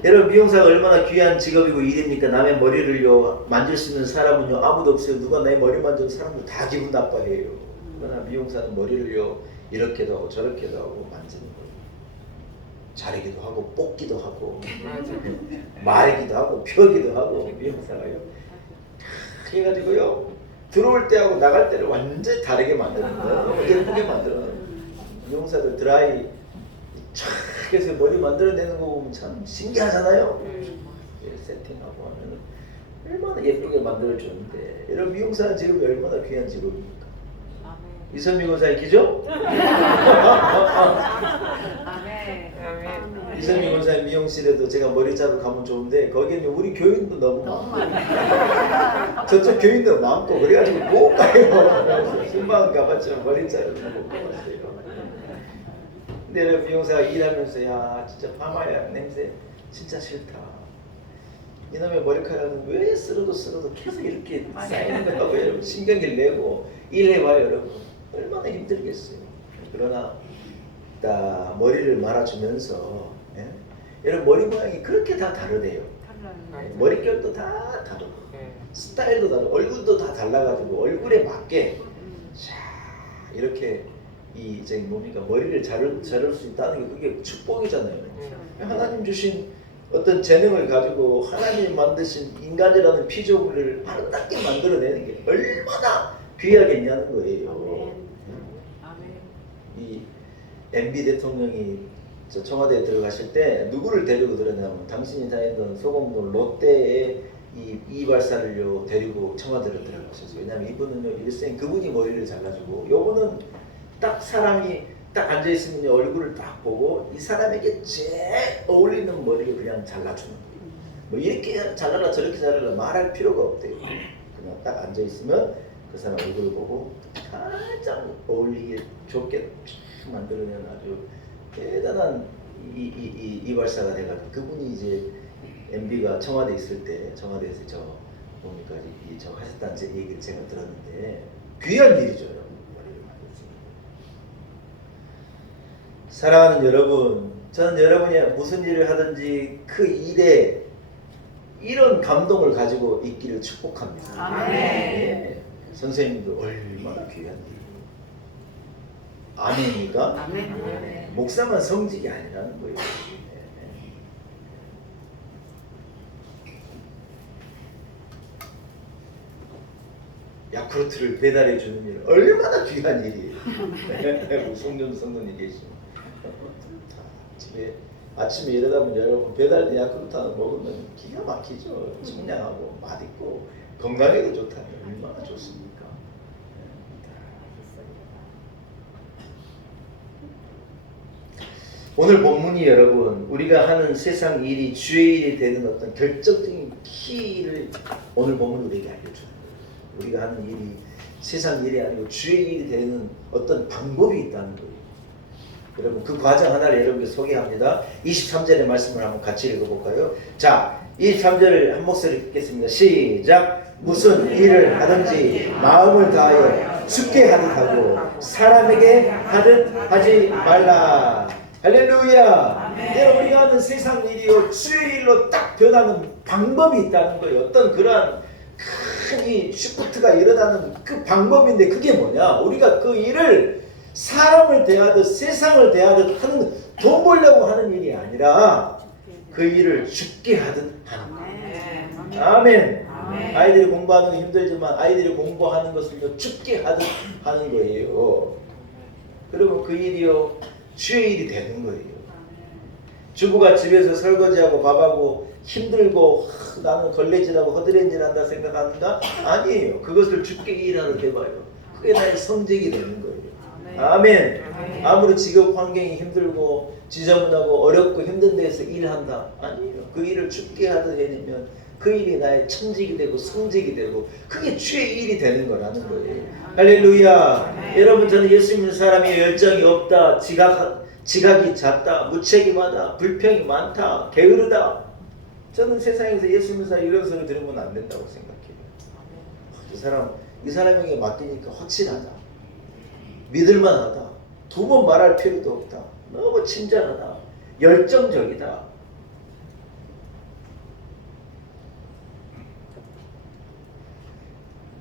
여러분 미용사가 얼마나 귀한 직업이고 일입니까? 남의 머리를요 만질 수 있는 사람은요 아무도 없어요. 누가 내 머리 만지는 사람도 다 기분 나빠해요. 그러나 미용사는 머리를요 이렇게도 하고 저렇게도 하고 만지는 거예요. 자르기도 하고 뽑기도 하고 말기도 하고 펴기도 하고 미용사가요 해가지고요 들어올 때하고 나갈 때를 완전히 다르게 만드는 거예요. 예쁘게 만들어요. 미용사들 드라이 촥 해서 머리 만들어내는 거 보면 참 신기하잖아요. 세팅하고 하면 얼마나 예쁘게 만들어주는데 이런 미용사는 직업이 얼마나 귀한 직업입니까? 이선미 권사님 기죠? 이선미 권사님 미용실에도 제가 머리 자르러 가면 좋은데 거기는 우리 교인도 너무 많고 저쪽 교인도 많고 그래가지고 못 가요. 금방 가봤죠. 머리 자르는 못 가봤어요. 근데 미용사가 일하면서 야 진짜 파마야 냄새 진짜 싫다. 이놈의 머리카락은 왜 쓸어도 계속 이렇게 쌓이는 거라고 여러분 신경을 내고 일해봐요 여러분 얼마나 힘들겠어요. 그러나 딱 머리를 말아주면서 여러분 머리 모양이 그렇게 다 다르대요. 머릿결도 다 다르고 스타일도 다르고 얼굴도 다 달라가지고 얼굴에 맞게 자 이렇게 이 저기 뭡니까 머리를 자를 수 있다는 게 그게 축복이잖아요. 하나님 주신 어떤 재능을 가지고 하나님 만드신 인간이라는 피조물을 아름답게 만들어내는 게 얼마나 귀하겠냐는 거예요. 이 MB 대통령이 저 청와대에 들어가실 때 누구를 데리고 들었냐면 당신이 다니던 소공동 롯데의 이 이발사를요 데리고 청와대로 들어가셨어요. 왜냐하면 이분은요 일생 그분이 머리를 잘라주고 요거는 딱 사람이 딱 앉아 있으면 얼굴을 딱 보고 이 사람에게 제일 어울리는 머리를 그냥 잘라주는 거예요. 뭐 이렇게 잘라라 저렇게 잘라라 말할 필요가 없대요. 그냥 딱 앉아 있으면 그 사람 얼굴을 보고 가장 어울리게 좋게 만들어낸 아주 대단한 이발사가 돼가지고 그분이 이제 MB가 청와대에 있을 때 청와대에서 저 뭡니까 저 하셨다는 제 얘기를 제가 들었는데 귀한 일이죠. 머리를 만들었습니다. 사랑하는 여러분, 저는 여러분이 무슨 일을 하든지 그 일에 이런 감동을 가지고 있기를 축복합니다. 아멘. 네. 선생님도 얼마나 귀한 일. 아멘이니까 아멘. 목사만 성직이 아니라는 거예요. 야쿠르트를 배달해 주는 일 얼마나 귀한 일이에요. 송전 성도님 계시면 집에 아침에 일어나면 여러분 배달된 야쿠르트 하나 먹으면 기가 막히죠. 청량하고 맛있고 건강에도 좋다면 얼마나 좋습니까? 오늘 본문이 여러분 우리가 하는 세상 일이 주의 일이 되는 어떤 결정적인 키를 오늘 본문이 우리에게 알려주는 거예요. 우리가 하는 일이 세상 일이 아니고 주의 일이 되는 어떤 방법이 있다는 거예요. 여러분 그 과정 하나를 여러분께 소개합니다. 23절의 말씀을 한번 같이 읽어볼까요? 자, 23절을 한 목소리 읽겠습니다. 시작. 무슨 일을 하든지 마음을 다하여 주께 하듯 하고 사람에게 하듯 하지 말라. 할렐루야. 여러분 우리가 하는 세상 일이요 주의 일로 딱 변하는 방법이 있다는 거예요. 어떤 그러한 큰 이 슈퍼트가 일어나는 그 방법인데 그게 뭐냐? 우리가 그 일을 사람을 대하듯 세상을 대하듯 하는 돈 벌려고 하는 일이 아니라 그 일을 죽게 하듯 하는 거예요. 아멘. 아이들이 공부하는 건 힘들지만 아이들이 공부하는 것을 죽게 하듯 하는 거예요. 그리고 그 일이요 주의 일이 되는 거예요. 주부가 집에서 설거지하고 밥하고 힘들고 나는 걸레질하고 허드렛질한다 생각하는가? 아니에요. 그것을 주께 일하러 해봐요. 그게 나의 성직이 되는 거예요. 아멘. 아무리 직업 환경이 힘들고 지저분하고 어렵고 힘든 데서 일한다. 아니에요. 그 일을 주께 하듯 해내면 그 일이 나의 천직이 되고 성직이 되고 그게 주의 일이 되는 거라는 거예요. 할렐루야. 여러분 저는 예수 믿는 사람이 열정이 없다. 지각이 낮다. 무책임하다. 불평이 많다. 게으르다. 저는 세상에서 예수 믿는 사람 이런 소리 들으면 안 된다고 생각해요. 이 사람에게 맡기니까 확실하다. 믿을만하다. 두 번 말할 필요도 없다. 너무 친절하다. 열정적이다.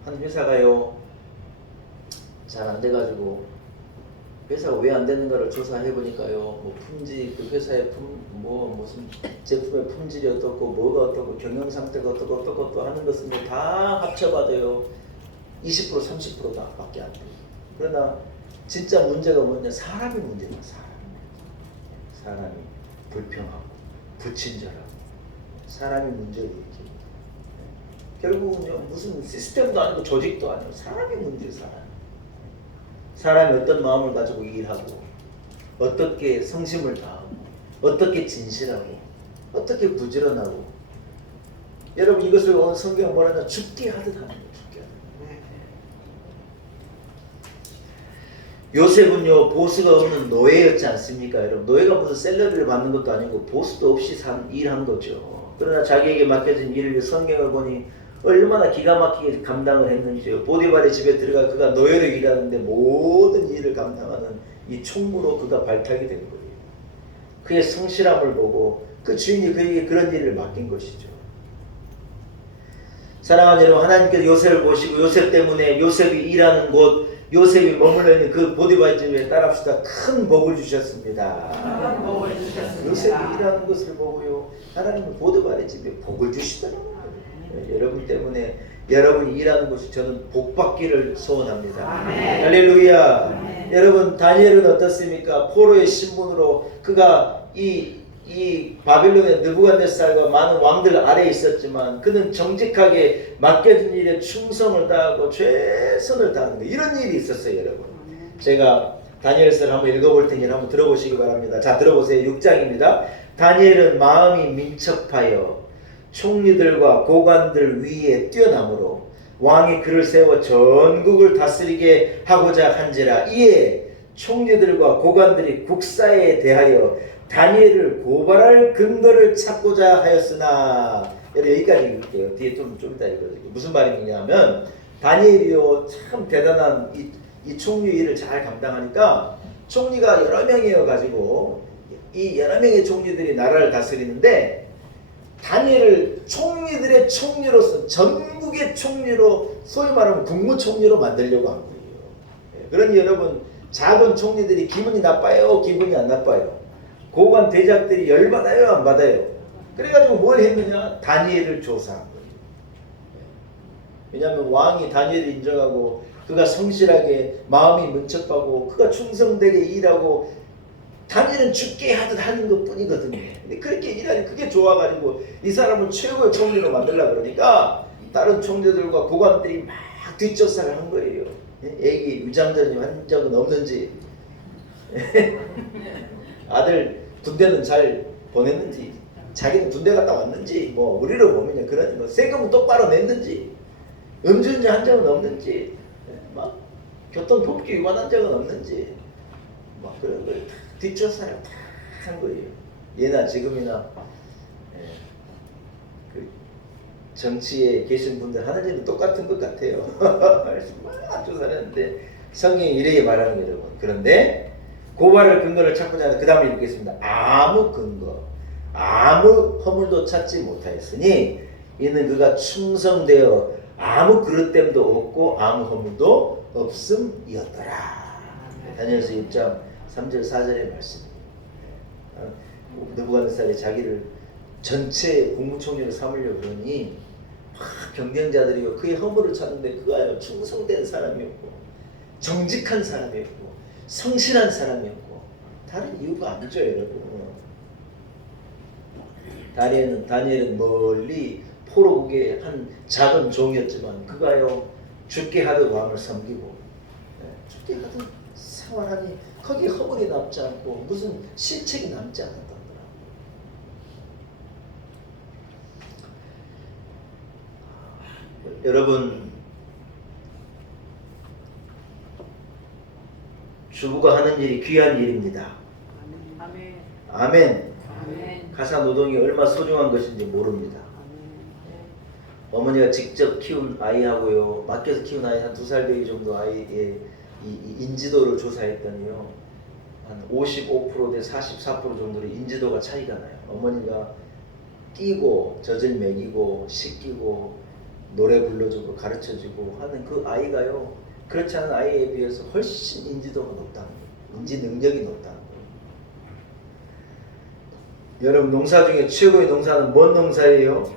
한 회사가요 잘 안 돼가지고 회사가 왜 안 되는가를 조사해 보니까요 뭐 품질 그 회사의 무슨 제품의 품질이 어떻고 뭐가 어떻고 경영 상태가 어떻고 또 하는 것은 다 합쳐봐도요 20% 30%다 밖에 안 돼요. 그러나 진짜 문제가 뭐냐? 사람이 문제다. 사람이 불평하고 불친절하고 사람이 문제를 일으키고 결국은 무슨 시스템도 아니고 조직도 아니고 사람이 문제예요. 사람이 어떤 마음을 가지고 일하고 어떻게 성심을 다하고 어떻게 진실하고 어떻게 부지런하고 여러분 이것을 오늘 성경은 뭐라냐? 죽게 하듯 하는 거예요. 요셉은요 보스가 없는 노예였지 않습니까? 여러분 노예가 무슨 샐러리를 받는 것도 아니고 보스도 없이 일한 거죠. 그러나 자기에게 맡겨진 일을 성경을 보니 얼마나 기가 막히게 감당을 했는지요. 보디발의 집에 들어가 그가 노예로 일하는데 모든 일을 감당하는 이 총무로 그가 발탁이 된 거예요. 그의 성실함을 보고 그 주인이 그에게 그런 일을 맡긴 것이죠. 사랑하는 여러분 하나님께서 요셉을 보시고 요셉 때문에 요셉이 일하는 곳 요셉이 머물러 있는 그 보디발 집에 따라합시다. 큰 복을 주셨습니다. 요셉이 일하는 것을 보고요. 하나님은 보디발의 집에 복을 주시더라고요. 여러분 때문에 여러분이 일하는 곳이 저는 복받기를 소원합니다. 할렐루야. 여러분 다니엘은 어떻습니까? 포로의 신분으로 그가 이 바빌론의 느부갓네살과 많은 왕들 아래에 있었지만 그는 정직하게 맡겨진 일에 충성을 다하고 최선을 다하는 거 이런 일이 있었어요. 여러분 제가 다니엘서를 한번 읽어볼 테니 한번 들어보시기 바랍니다. 자 들어보세요. 6장입니다. 다니엘은 마음이 민첩하여 총리들과 고관들 위에 뛰어나므로 왕이 그를 세워 전국을 다스리게 하고자 한지라. 이에 총리들과 고관들이 국사에 대하여 다니엘을 고발할 근거를 찾고자 하였으나 여기까지 읽을게요. 뒤에 좀 이따 읽어드릴게요. 무슨 말이냐면 다니엘이요 참 대단한 이 총리 일을 잘 감당하니까 총리가 여러 명이어 가지고 이 여러 명의 총리들이 나라를 다스리는데 다니엘을 총리들의 총리로서 전국의 총리로 소위 말하면 국무총리로 만들려고 한 거예요. 그러니 여러분 작은 총리들이 기분이 나빠요? 기분이 안 나빠요? 고관 대작들이 열받아요? 안 받아요? 그래가지고 뭘 했느냐? 다니엘을 조사한 거예요. 왜냐하면 왕이 다니엘을 인정하고 그가 성실하게 마음이 민첩하고 그가 충성되게 일하고 다니엘은 죽게 하듯 하는 것 뿐이거든요. 근데 그렇게 일하니 그게 좋아가지고 이 사람을 최고의 총리로 만들려고 그러니까 다른 총리들과 고관들이 막 뒷조사를 한 거예요. 애기 위장전입 한 적은 없는지 아들 군대는 잘 보냈는지 자기는 군대 갔다 왔는지 뭐 우리로 보면요 그런 뭐 세금은 똑바로 냈는지 음주운전 한 적은 없는지 막 교통법규 위반한 적은 없는지 막 그런 걸 뒷조사를 다 한 거예요. 예나 지금이나 그 정치에 계신 분들 하는 일은 똑같은 것 같아요. 막 조사를 했는데 성경이 이렇게 말하는 거예요, 여러분. 그런데 고발을 근거를 찾고자 하는 그 다음에 읽겠습니다. 아무 근거, 아무 허물도 찾지 못하였으니 이는 그가 충성되어 아무 그릇됨도 없고 아무 허물도 없음이었더라. 다니엘서 6장 3절 4절의 말씀입니다. 느부갓네살이 자기를 전체 국무총리로 삼으려고 그러니 막 경쟁자들이요 그의 허물을 찾는데 그가 충성된 사람이었고 정직한 사람이었고 성실한 사람이었고 다른 이유가 아니죠, 여러분. 다니엘은 멀리 포로국의 한 작은 종이었지만 그가요 죽게 하듯 왕을 섬기고 죽게 하듯 생활하니 거기에 허물이 남지 않고 무슨 실책이 남지 않았다더라. 여러분, 주부가 하는 일이 귀한 일입니다. 아멘. 아멘. 아멘. 가사 노동이 얼마나 소중한 것인지 모릅니다. 어머니가 직접 키운 아이하고요, 맡겨서 키운 아이 한 2살 되기 정도 아이의 이 인지도를 조사했더니요, 한 55%대 44% 정도로 인지도가 차이가 나요. 어머니가 끼고 젖을 먹이고 씻기고 노래 불러주고 가르쳐주고 하는 그 아이가요, 그렇지 않은 아이에 비해서 훨씬 인지도가 높다는 거예요. 인지 능력이 높다는 거예요. 여러분, 농사 중에 최고의 농사는 뭔 농사예요?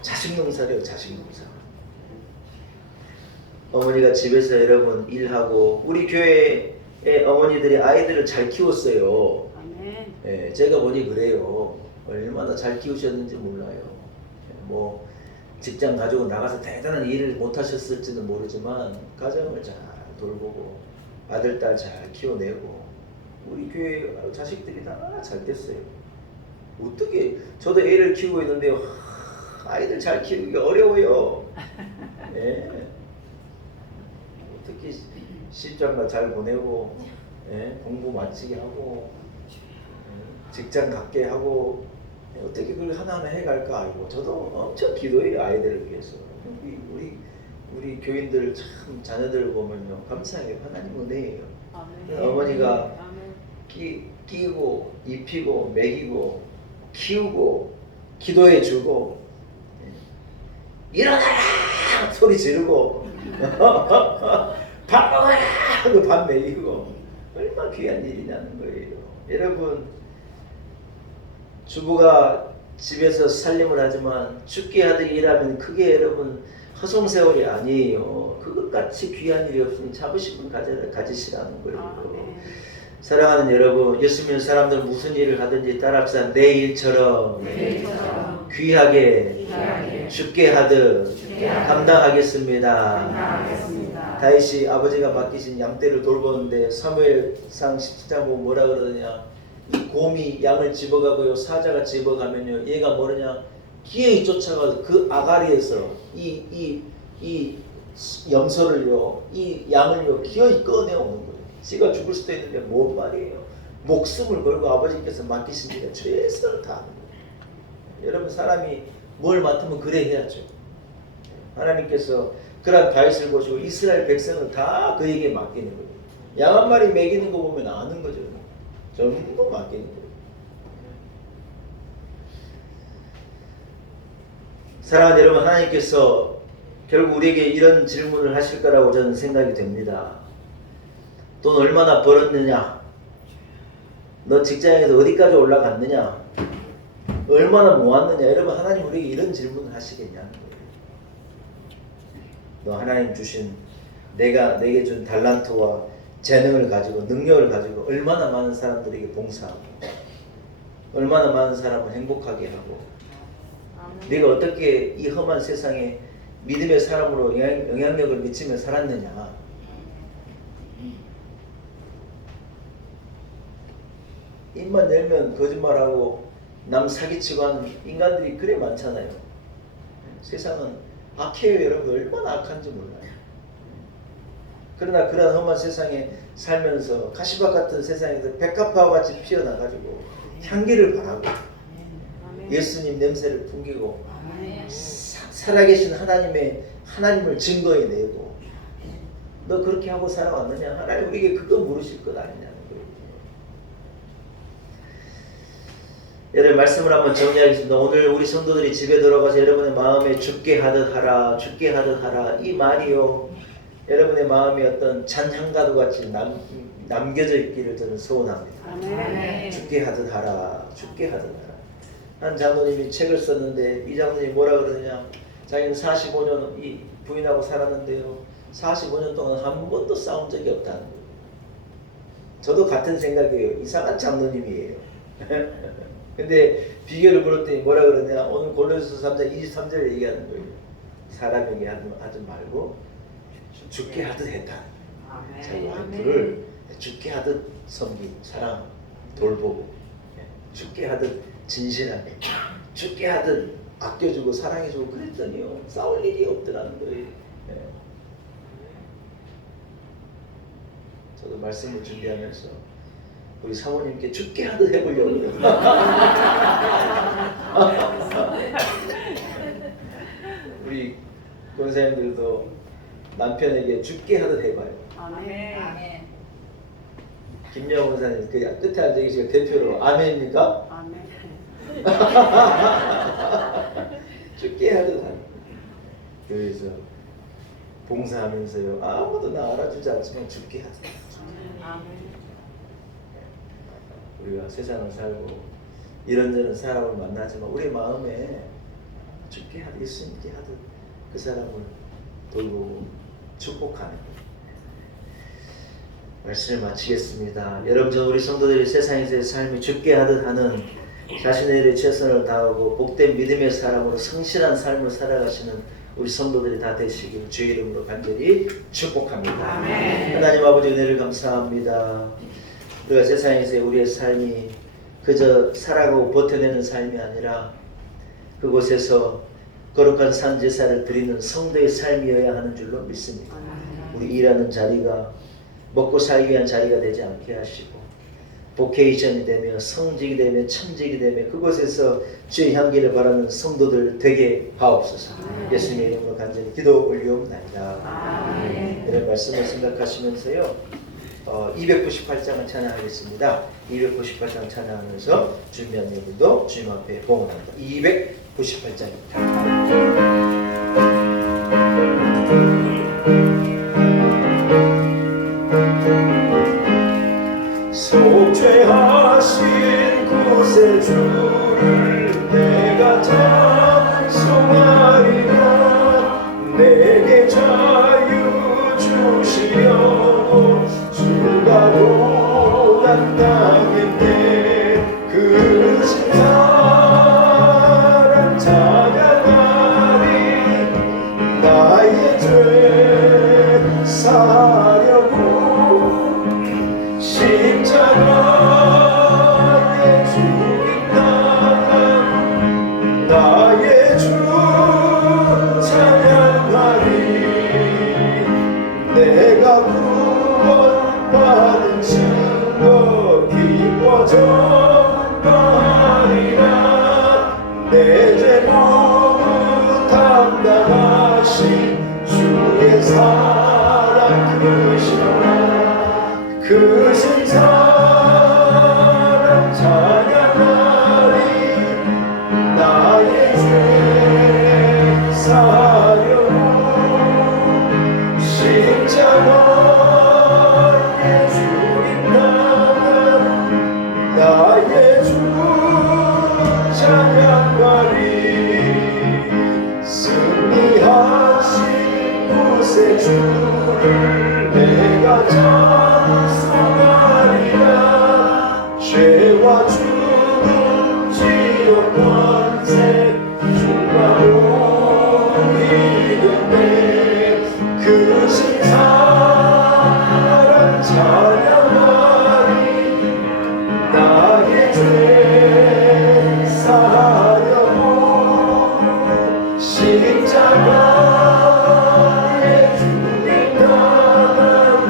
자식 농사래요. 자식 농사. 어머니가 집에서 여러분 일하고 우리 교회의 어머니들이 아이들을 잘 키웠어요. 아멘. 예, 제가 보니 그래요. 얼마나 잘 키우셨는지 몰라요. 뭐 직장 가지고 나가서 대단한 일을 못 하셨을지는 모르지만 가정을 잘 돌보고 아들 딸 잘 키워내고 우리 교회 자식들이 다 잘 됐어요. 어떻게 저도 애를 키우고 있는데 아이들 잘 키우기 어려워요. 예. 특히 시집장가 잘 보내고 공부 마치게 하고 직장 갖게 하고 어떻게 그걸 하나하나 해갈까. 아이고 저도 엄청 기도해요. 아이들을 위해서. 우리 교인들 참 자녀들을 보면요 감사해요. 하나님 은혜예요. 아멘. 어머니가 아멘. 끼고 입히고 먹이고 키우고 기도해주고 일어나라 소리 지르고 밥 먹어라 하고 밥 먹이고 얼마나 귀한 일이냐는 거예요. 여러분, 주부가 집에서 살림을 하지만 죽게 하듯 일하면 그게 여러분 허송세월이 아니에요. 그것같이 귀한 일이 없으니 자부심을 가지시라는 거예요. 아멘. 사랑하는 여러분, 예수 믿는 사람들은 무슨 일을 하든지 따라합시다. 내 일처럼 귀하게 죽게 하듯 감당하겠습니다. 다윗이 아버지가 맡기신 양떼를 돌보는데 사무엘상 17장 보면 뭐라 그러느냐, 이 곰이 양을 집어가고요 사자가 집어가면요 얘가 뭐느냐 기어이 쫓아가서 그 아가리에서 이 염소를요 이 양을요 기어이 꺼내오는 거예요. 지가 죽을 수도 있는데 뭔 말이에요. 목숨을 걸고 아버지께서 맡기신 일에 최선을 다하는 거예요. 여러분, 사람이 뭘 맡으면 그래 해야죠. 하나님께서 그런 다윗을 보시고 이스라엘 백성을 다 그에게 맡기는 거예요. 양 한 마리 먹이는 거 보면 아는 거죠. 전부 맡기는 거예요. 사랑하는 여러분, 하나님께서 결국 우리에게 이런 질문을 하실 거라고 저는 생각이 됩니다. 돈 얼마나 벌었느냐? 너 직장에서 어디까지 올라갔느냐? 얼마나 모았느냐? 여러분, 하나님 우리에게 이런 질문을 하시겠냐는 거예요. 너 하나님 주신 내게 준 달란트와 재능을 가지고 능력을 가지고 얼마나 많은 사람들에게 봉사하고 얼마나 많은 사람을 행복하게 하고 네가 어떻게 이 험한 세상에 믿음의 사람으로 영향력을 미치며 살았느냐. 입만 열면 거짓말하고 남 사기치고 하는 인간들이 그래 많잖아요. 세상은 악해요. 여러분, 얼마나 악한지 몰라요. 그러나 그런 험한 세상에 살면서 가시밭 같은 세상에서 백합화와 같이 피어나가지고 향기를 바라고 예수님 냄새를 풍기고 살아계신 하나님을 증거해내고 너 그렇게 하고 살아왔느냐? 하나님 우리에게 그거 물으실 것 아니냐는 거예요. 여러분 말씀을 한번 정리하겠습니다. 오늘 우리 성도들이 집에 돌아가서 여러분의 마음에 죽게 하듯 하라, 죽게 하듯 하라. 이 말이요, 여러분의 마음이 어떤 잔향가도 같이 남겨져 있기를 저는 소원합니다. 아멘. 죽게 하듯 하라, 죽게 하듯 하라. 한 장로님이 책을 썼는데 이 장로님이 뭐라 그러느냐? 자기는 45년 이 부인하고 살았는데요, 45년 동안 한 번도 싸운 적이 없다는 거예요. 저도 같은 생각이에요. 이상한 장로님이에요. 근데 비결을 물었더니 뭐라 그러냐? 오늘 골로새서 3장 23절에 얘기하는 거예요. 사람에게 하지 말고 죽게 하듯 했다. 자기 와이프를 죽게 하듯 섬기고 사랑 돌보고, 죽게 하듯 진실하게, 죽게 하듯 아껴주고 사랑해주고 그랬더니요, 싸울 일이 없더라는 거예요. 저도 말씀을 준비하면서 우리 사모님께 죽게 하듯 해보려고요. 우리 권사님들도 남편에게 죽게 하듯 해봐요. 아멘. 김영호 권사님 그 끝에 앉아 계시고 대표로 아멘입니까? 아멘. 죽게 하듯 하는. 그래서 봉사하면서요, 아무도 나 알아주지 않지만 죽게 하듯. 아멘. 우리가 세상을 살고 이런저런 사람을 만나지만 우리 마음에 죽게 하듯, 예수님께 하듯 그 사람을 돌보고 축복하는 말씀을 마치겠습니다. 여러분, 우리 성도들이 세상에서의 삶이 죽게 하듯 하는 자신의 일에 최선을 다하고 복된 믿음의 사람으로 성실한 삶을 살아가시는 우리 성도들이 다 되시길 주의 이름으로 간절히 축복합니다. 아멘. 하나님 아버지 은혜를 감사합니다. 우리가 세상에서의 우리의 삶이 그저 살아가고 버텨내는 삶이 아니라 그곳에서 거룩한 산 제사를 드리는 성도의 삶이어야 하는 줄로 믿습니다. 우리 일하는 자리가 먹고 살기 위한 자리가 되지 않게 하시고 보케이션이 되며 성직이 되며 천직이 되며 그곳에서 주의 향기를 바라는 성도들 되게 하옵소서. 예수님의 이름으로 간절히 기도 올리옵나이다. 이런 말씀을 생각하시면서요, 298장을 찬양하겠습니다. 298장 찬양하면서 준비한 여러분도 주님 앞에 봉헌합니다. 298장입니다. 속죄하신 곳에 주를 내가 찬송하리라. 내게 자유 주시려고 주가 고난 당했네. 그 사랑 찬양하리. 나의 죄 사려고 십자가에 죽임 당한 나의 주 찬양하리. 내가 구원받은 증거 기뻐 전파하리라. 내 죄 모두 담당하신 주의 사랑 크시라. 크신 사랑 찬양하리. 나의 죄 사려고 십자가에 죽임 당한 나의 주 찬양하리. 승리하신 곳에 주를 내가 찬송하리라. 죄와 죽음 지옥 권세 주가 이겼네. 크신 사랑 찬양하리. 나의 죄 사려고 십자가에 죽임 당한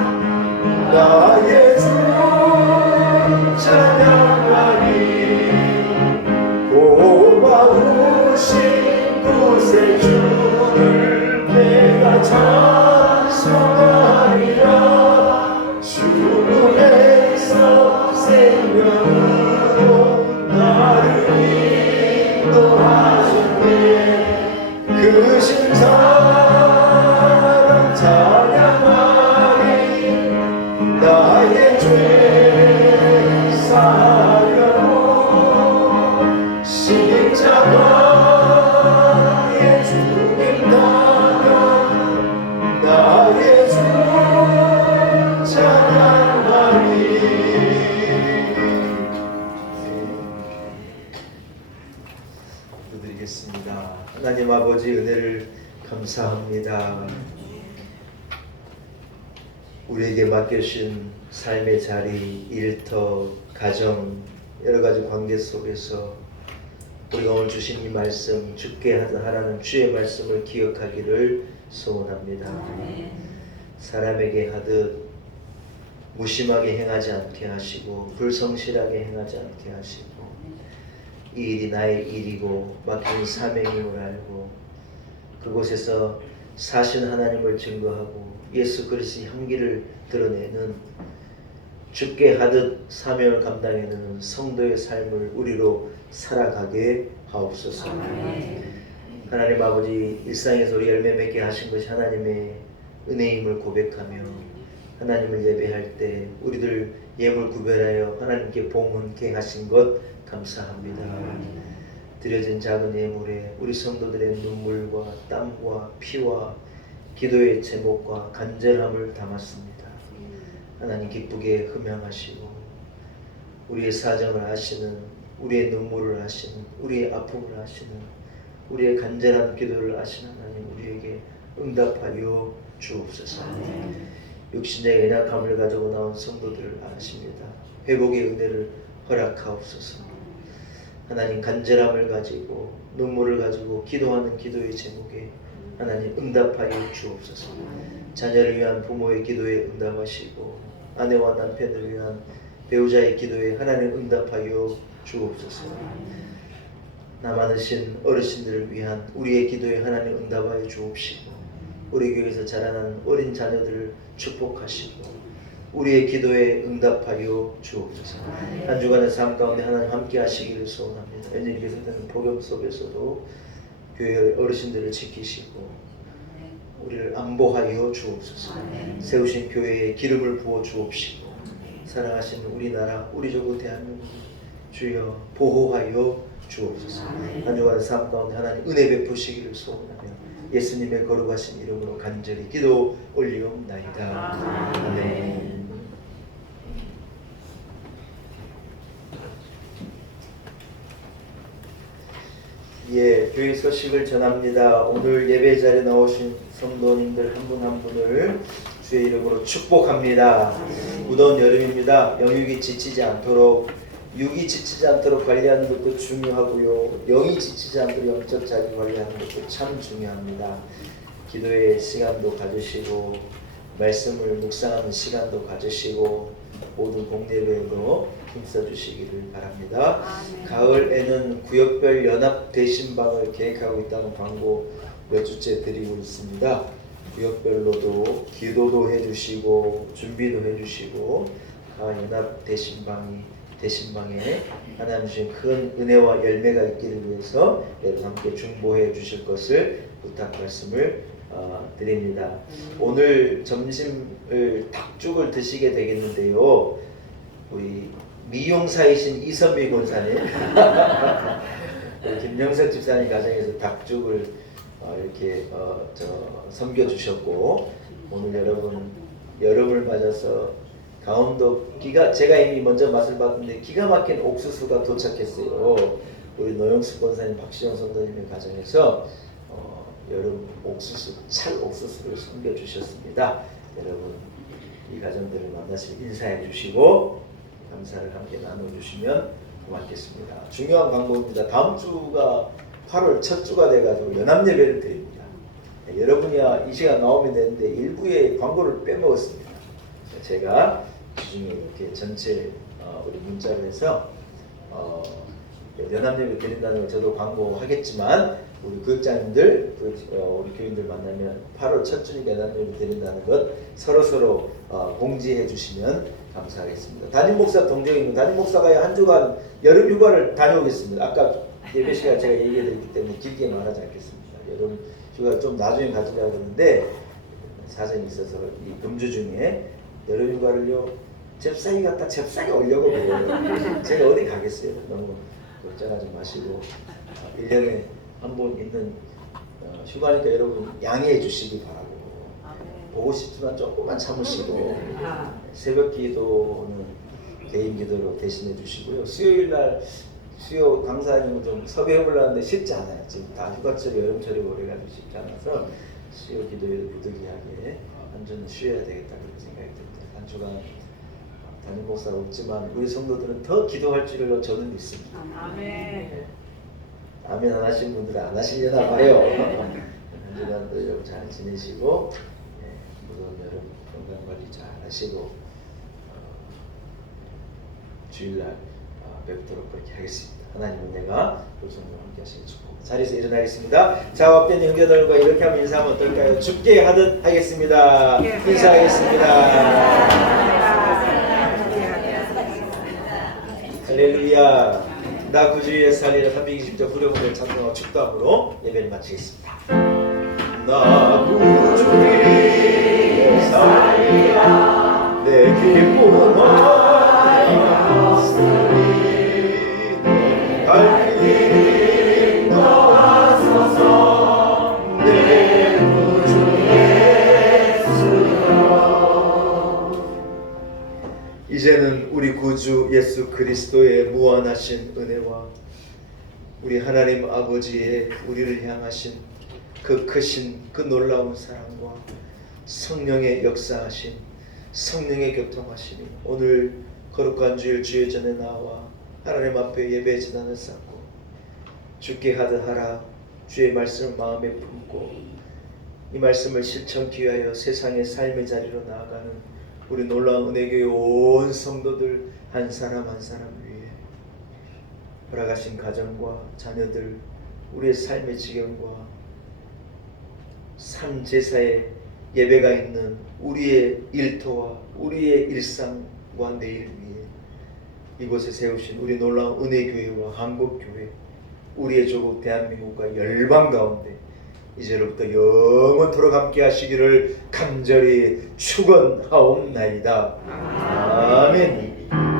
이곳에 주를 내가 찬송하리라. 죽음에서 생명으로 나를 인도하셨네. 그 신사랑 찬양하리. 나의 죄 사하려고 십자가에 죽임당한 나의 주 찬양하리. 기도드리겠습니다. 하나님 아버지, 은혜를 감사합니다. 우리에게 맡겨주신 삶의 자리, 일터, 가정, 여러 가지 관계 속에서 우리가 오늘 주신 이 말씀, 죽게 하라는 주의 말씀을 기억하기를 소원합니다. 사람에게 하듯 무심하게 행하지 않게 하시고 불성실하게 행하지 않게 하시고 이 일이 나의 일이고 맡긴 사명임을 알고 그곳에서 사신 하나님을 증거하고 예수 그리스도의 향기를 드러내는 죽게 하듯 사명을 감당해내는 성도의 삶을 우리로 살아가게 하옵소서. 하나님 아버지, 일상에서 우리 열매 맺게 하신 것이 하나님의 은혜임을 고백하며 하나님을 예배할 때 우리들 예물 구별하여 하나님께 봉헌케 하신 것 감사합니다. 드려진 작은 예물에 우리 성도들의 눈물과 땀과 피와 기도의 제목과 간절함을 담았습니다. 하나님 기쁘게 흠양하시고 우리의 사정을 아시는, 우리의 눈물을 아시는, 우리의 아픔을 아시는, 우리의 간절한 기도를 아시는 하나님, 우리에게 응답하여 주옵소서. 육신의 연약함을 가지고 나온 성도들을 아십니다. 회복의 은혜를 허락하옵소서. 하나님, 간절함을 가지고 눈물을 가지고 기도하는 기도의 제목에 하나님 응답하여 주옵소서. 자녀를 위한 부모의 기도에 응답하시고 아내와 남편을 위한 배우자의 기도에 하나님 응답하여 주옵소서. 남아드신 어르신들을 위한 우리의 기도에 하나님 응답하여 주옵시고 우리 교회에서 자라나는 어린 자녀들을 축복하시고 우리의 기도에 응답하여 주옵소서. 한 주간의 삶 가운데 하나님 함께 하시기를 소원합니다. 연일 계속되는 복음 속에서도 교회 어르신들을 지키시고 우리를 안보하여 주옵소서. 세우신 교회에 기름을 부어 주옵시고 사랑하시는 우리나라 우리 조국 대한민국 주여 보호하여 주옵소서. 한 주간의 삶 가운데 하나님 은혜 베푸시기를 소원하며 예수님의 거룩하신 이름으로 간절히 기도 올리옵나이다. 아멘. 예, 교회 소식을 전합니다. 오늘 예배 자리에 나오신 성도님들 한 분 한 분을 주의 이름으로 축복합니다. 무더운 여름입니다. 영육이 지치지 않도록, 육이 지치지 않도록 관리하는 것도 중요하고요. 영이 지치지 않도록 영적 자기 관리하는 것도 참 중요합니다. 기도의 시간도 가지시고 말씀을 묵상하는 시간도 가지시고 모든 공예배로 힘써주시기를 바랍니다. 가을에는 구역별 연합 대신방을 계획하고 있다는 광고 몇 주째 드리고 있습니다. 구역별로도 기도도 해주시고 준비도 해주시고 가을 연합 대신방에 하나님 주신 큰 은혜와 열매가 있기를 위해서 여러분 함께 중보해 주실 것을 부탁 말씀을 드립니다. 오늘 점심을 닭죽을 드시게 되겠는데요. 우리 미용사이신 이선미 권사님, 김영석 집사님 가정에서 닭죽을 이렇게 섬겨주셨고 오늘 여러분 여름을 맞아서 강원도 제가 이미 먼저 맛을 봤는데 기가 막힌 옥수수가 도착했어요. 우리 노영수 권사님, 박시영 선생님의 가정에서 여름 옥수수, 찰 옥수수를 섬겨주셨습니다. 여러분 이 가정들을 만나시면 인사해 주시고 감사를 함께 나눠주시면 고맙겠습니다. 중요한 광고입니다. 다음 주가 8월 첫 주가 돼가지고 연합예배를 드립니다. 여러분이야 이 시간 나오면 되는데 일부의 광고를 빼먹었습니다. 제가 주중에 이렇게 전체 우리 문자를 해서 연합예배 드린다는 걸 저도 광고하겠지만 우리 교육자님들, 우리 교인들 만나면 8월 첫 주니까 연합예배 드린다는 것 서로 공지해 주시면 감사하겠습니다. 담임 목사 동정입니다. 담임 목사가 한 주간 여름 휴가를 다녀오겠습니다. 아까 예배 시간 제가 얘기해 드렸기 때문에 길게 말하지 않겠습니다. 여름 휴가 좀 나중에 가지려고 그러는데 사정이 있어서 이 금주 중에 여름 휴가를요 잽싸게 갔다 잽싸게 오려고 그래요. 제가 어디 가겠어요. 너무 걱정하지 마시고 1년에 한 번 있는 휴가니까 여러분 양해해 주시기 바라고 보고 싶지만 조금만 참으시고 새벽 기도는 개인 기도로 대신해 주시고요. 수요일 날 수요 강사님은 좀 섭외해 보려는데 쉽지 않아요. 지금 다 휴가철이 여름철이 오래가지고 쉽지 않아서 수요 기도회를 부득이하게 한 주는 쉬어야 되겠다 그런 생각이 듭니다. 한 주간 담임 목사가 없지만 우리 성도들은 더 기도할 줄로 저는 믿습니다. 아멘. 아멘 안 하시는 분들은 안 하시려나 봐요. 한 주간도 여러분 잘 지내시고 무더운 여름 건강관리 잘 하시고 주일날 뵙도록 그렇게 하겠습니다. 하나님은 내가 교성과 함께 하시는 축복. 자리에서 일어나겠습니다. 자, 앞에 형제들과 이렇게 하면 인사하면 어떨까요? 죽게 하듯 하겠습니다. 인사하겠습니다. 할렐루야. 나 구주의 살리라 320절 후렴을 찬송하고 축도함으로 예배를 마치겠습니다. 나 구주의 살리라 내 기쁨 없으리 갈 길이 나서서 내 구주 예수여. 이제는 우리 구주 예수 그리스도의 무한하신 은혜와 우리 하나님 아버지의 우리를 향하신 그 크신 그 놀라운 사랑과 성령의 역사하심, 성령의 교통하심이 오늘 거룩한 주일 주의 전에 나와 하나님 앞에 예배 제단을 쌓고 주께 하듯 하라 주의 말씀을 마음에 품고 이 말씀을 실천케 하여 세상의 삶의 자리로 나아가는 우리 놀라운 은혜교회 온 성도들 한 사람 한 사람 위해 돌아가신 가정과 자녀들 우리의 삶의 지경과 삶 제사에 예배가 있는 우리의 일터와 우리의 일상과 내일 위해 이곳에 세우신 우리 놀라운 은혜교회와 한국교회 우리의 조국 대한민국과 열방 가운데 이제로부터 영원토록 함께 하시기를 간절히 축원하옵나이다. 아멘. 아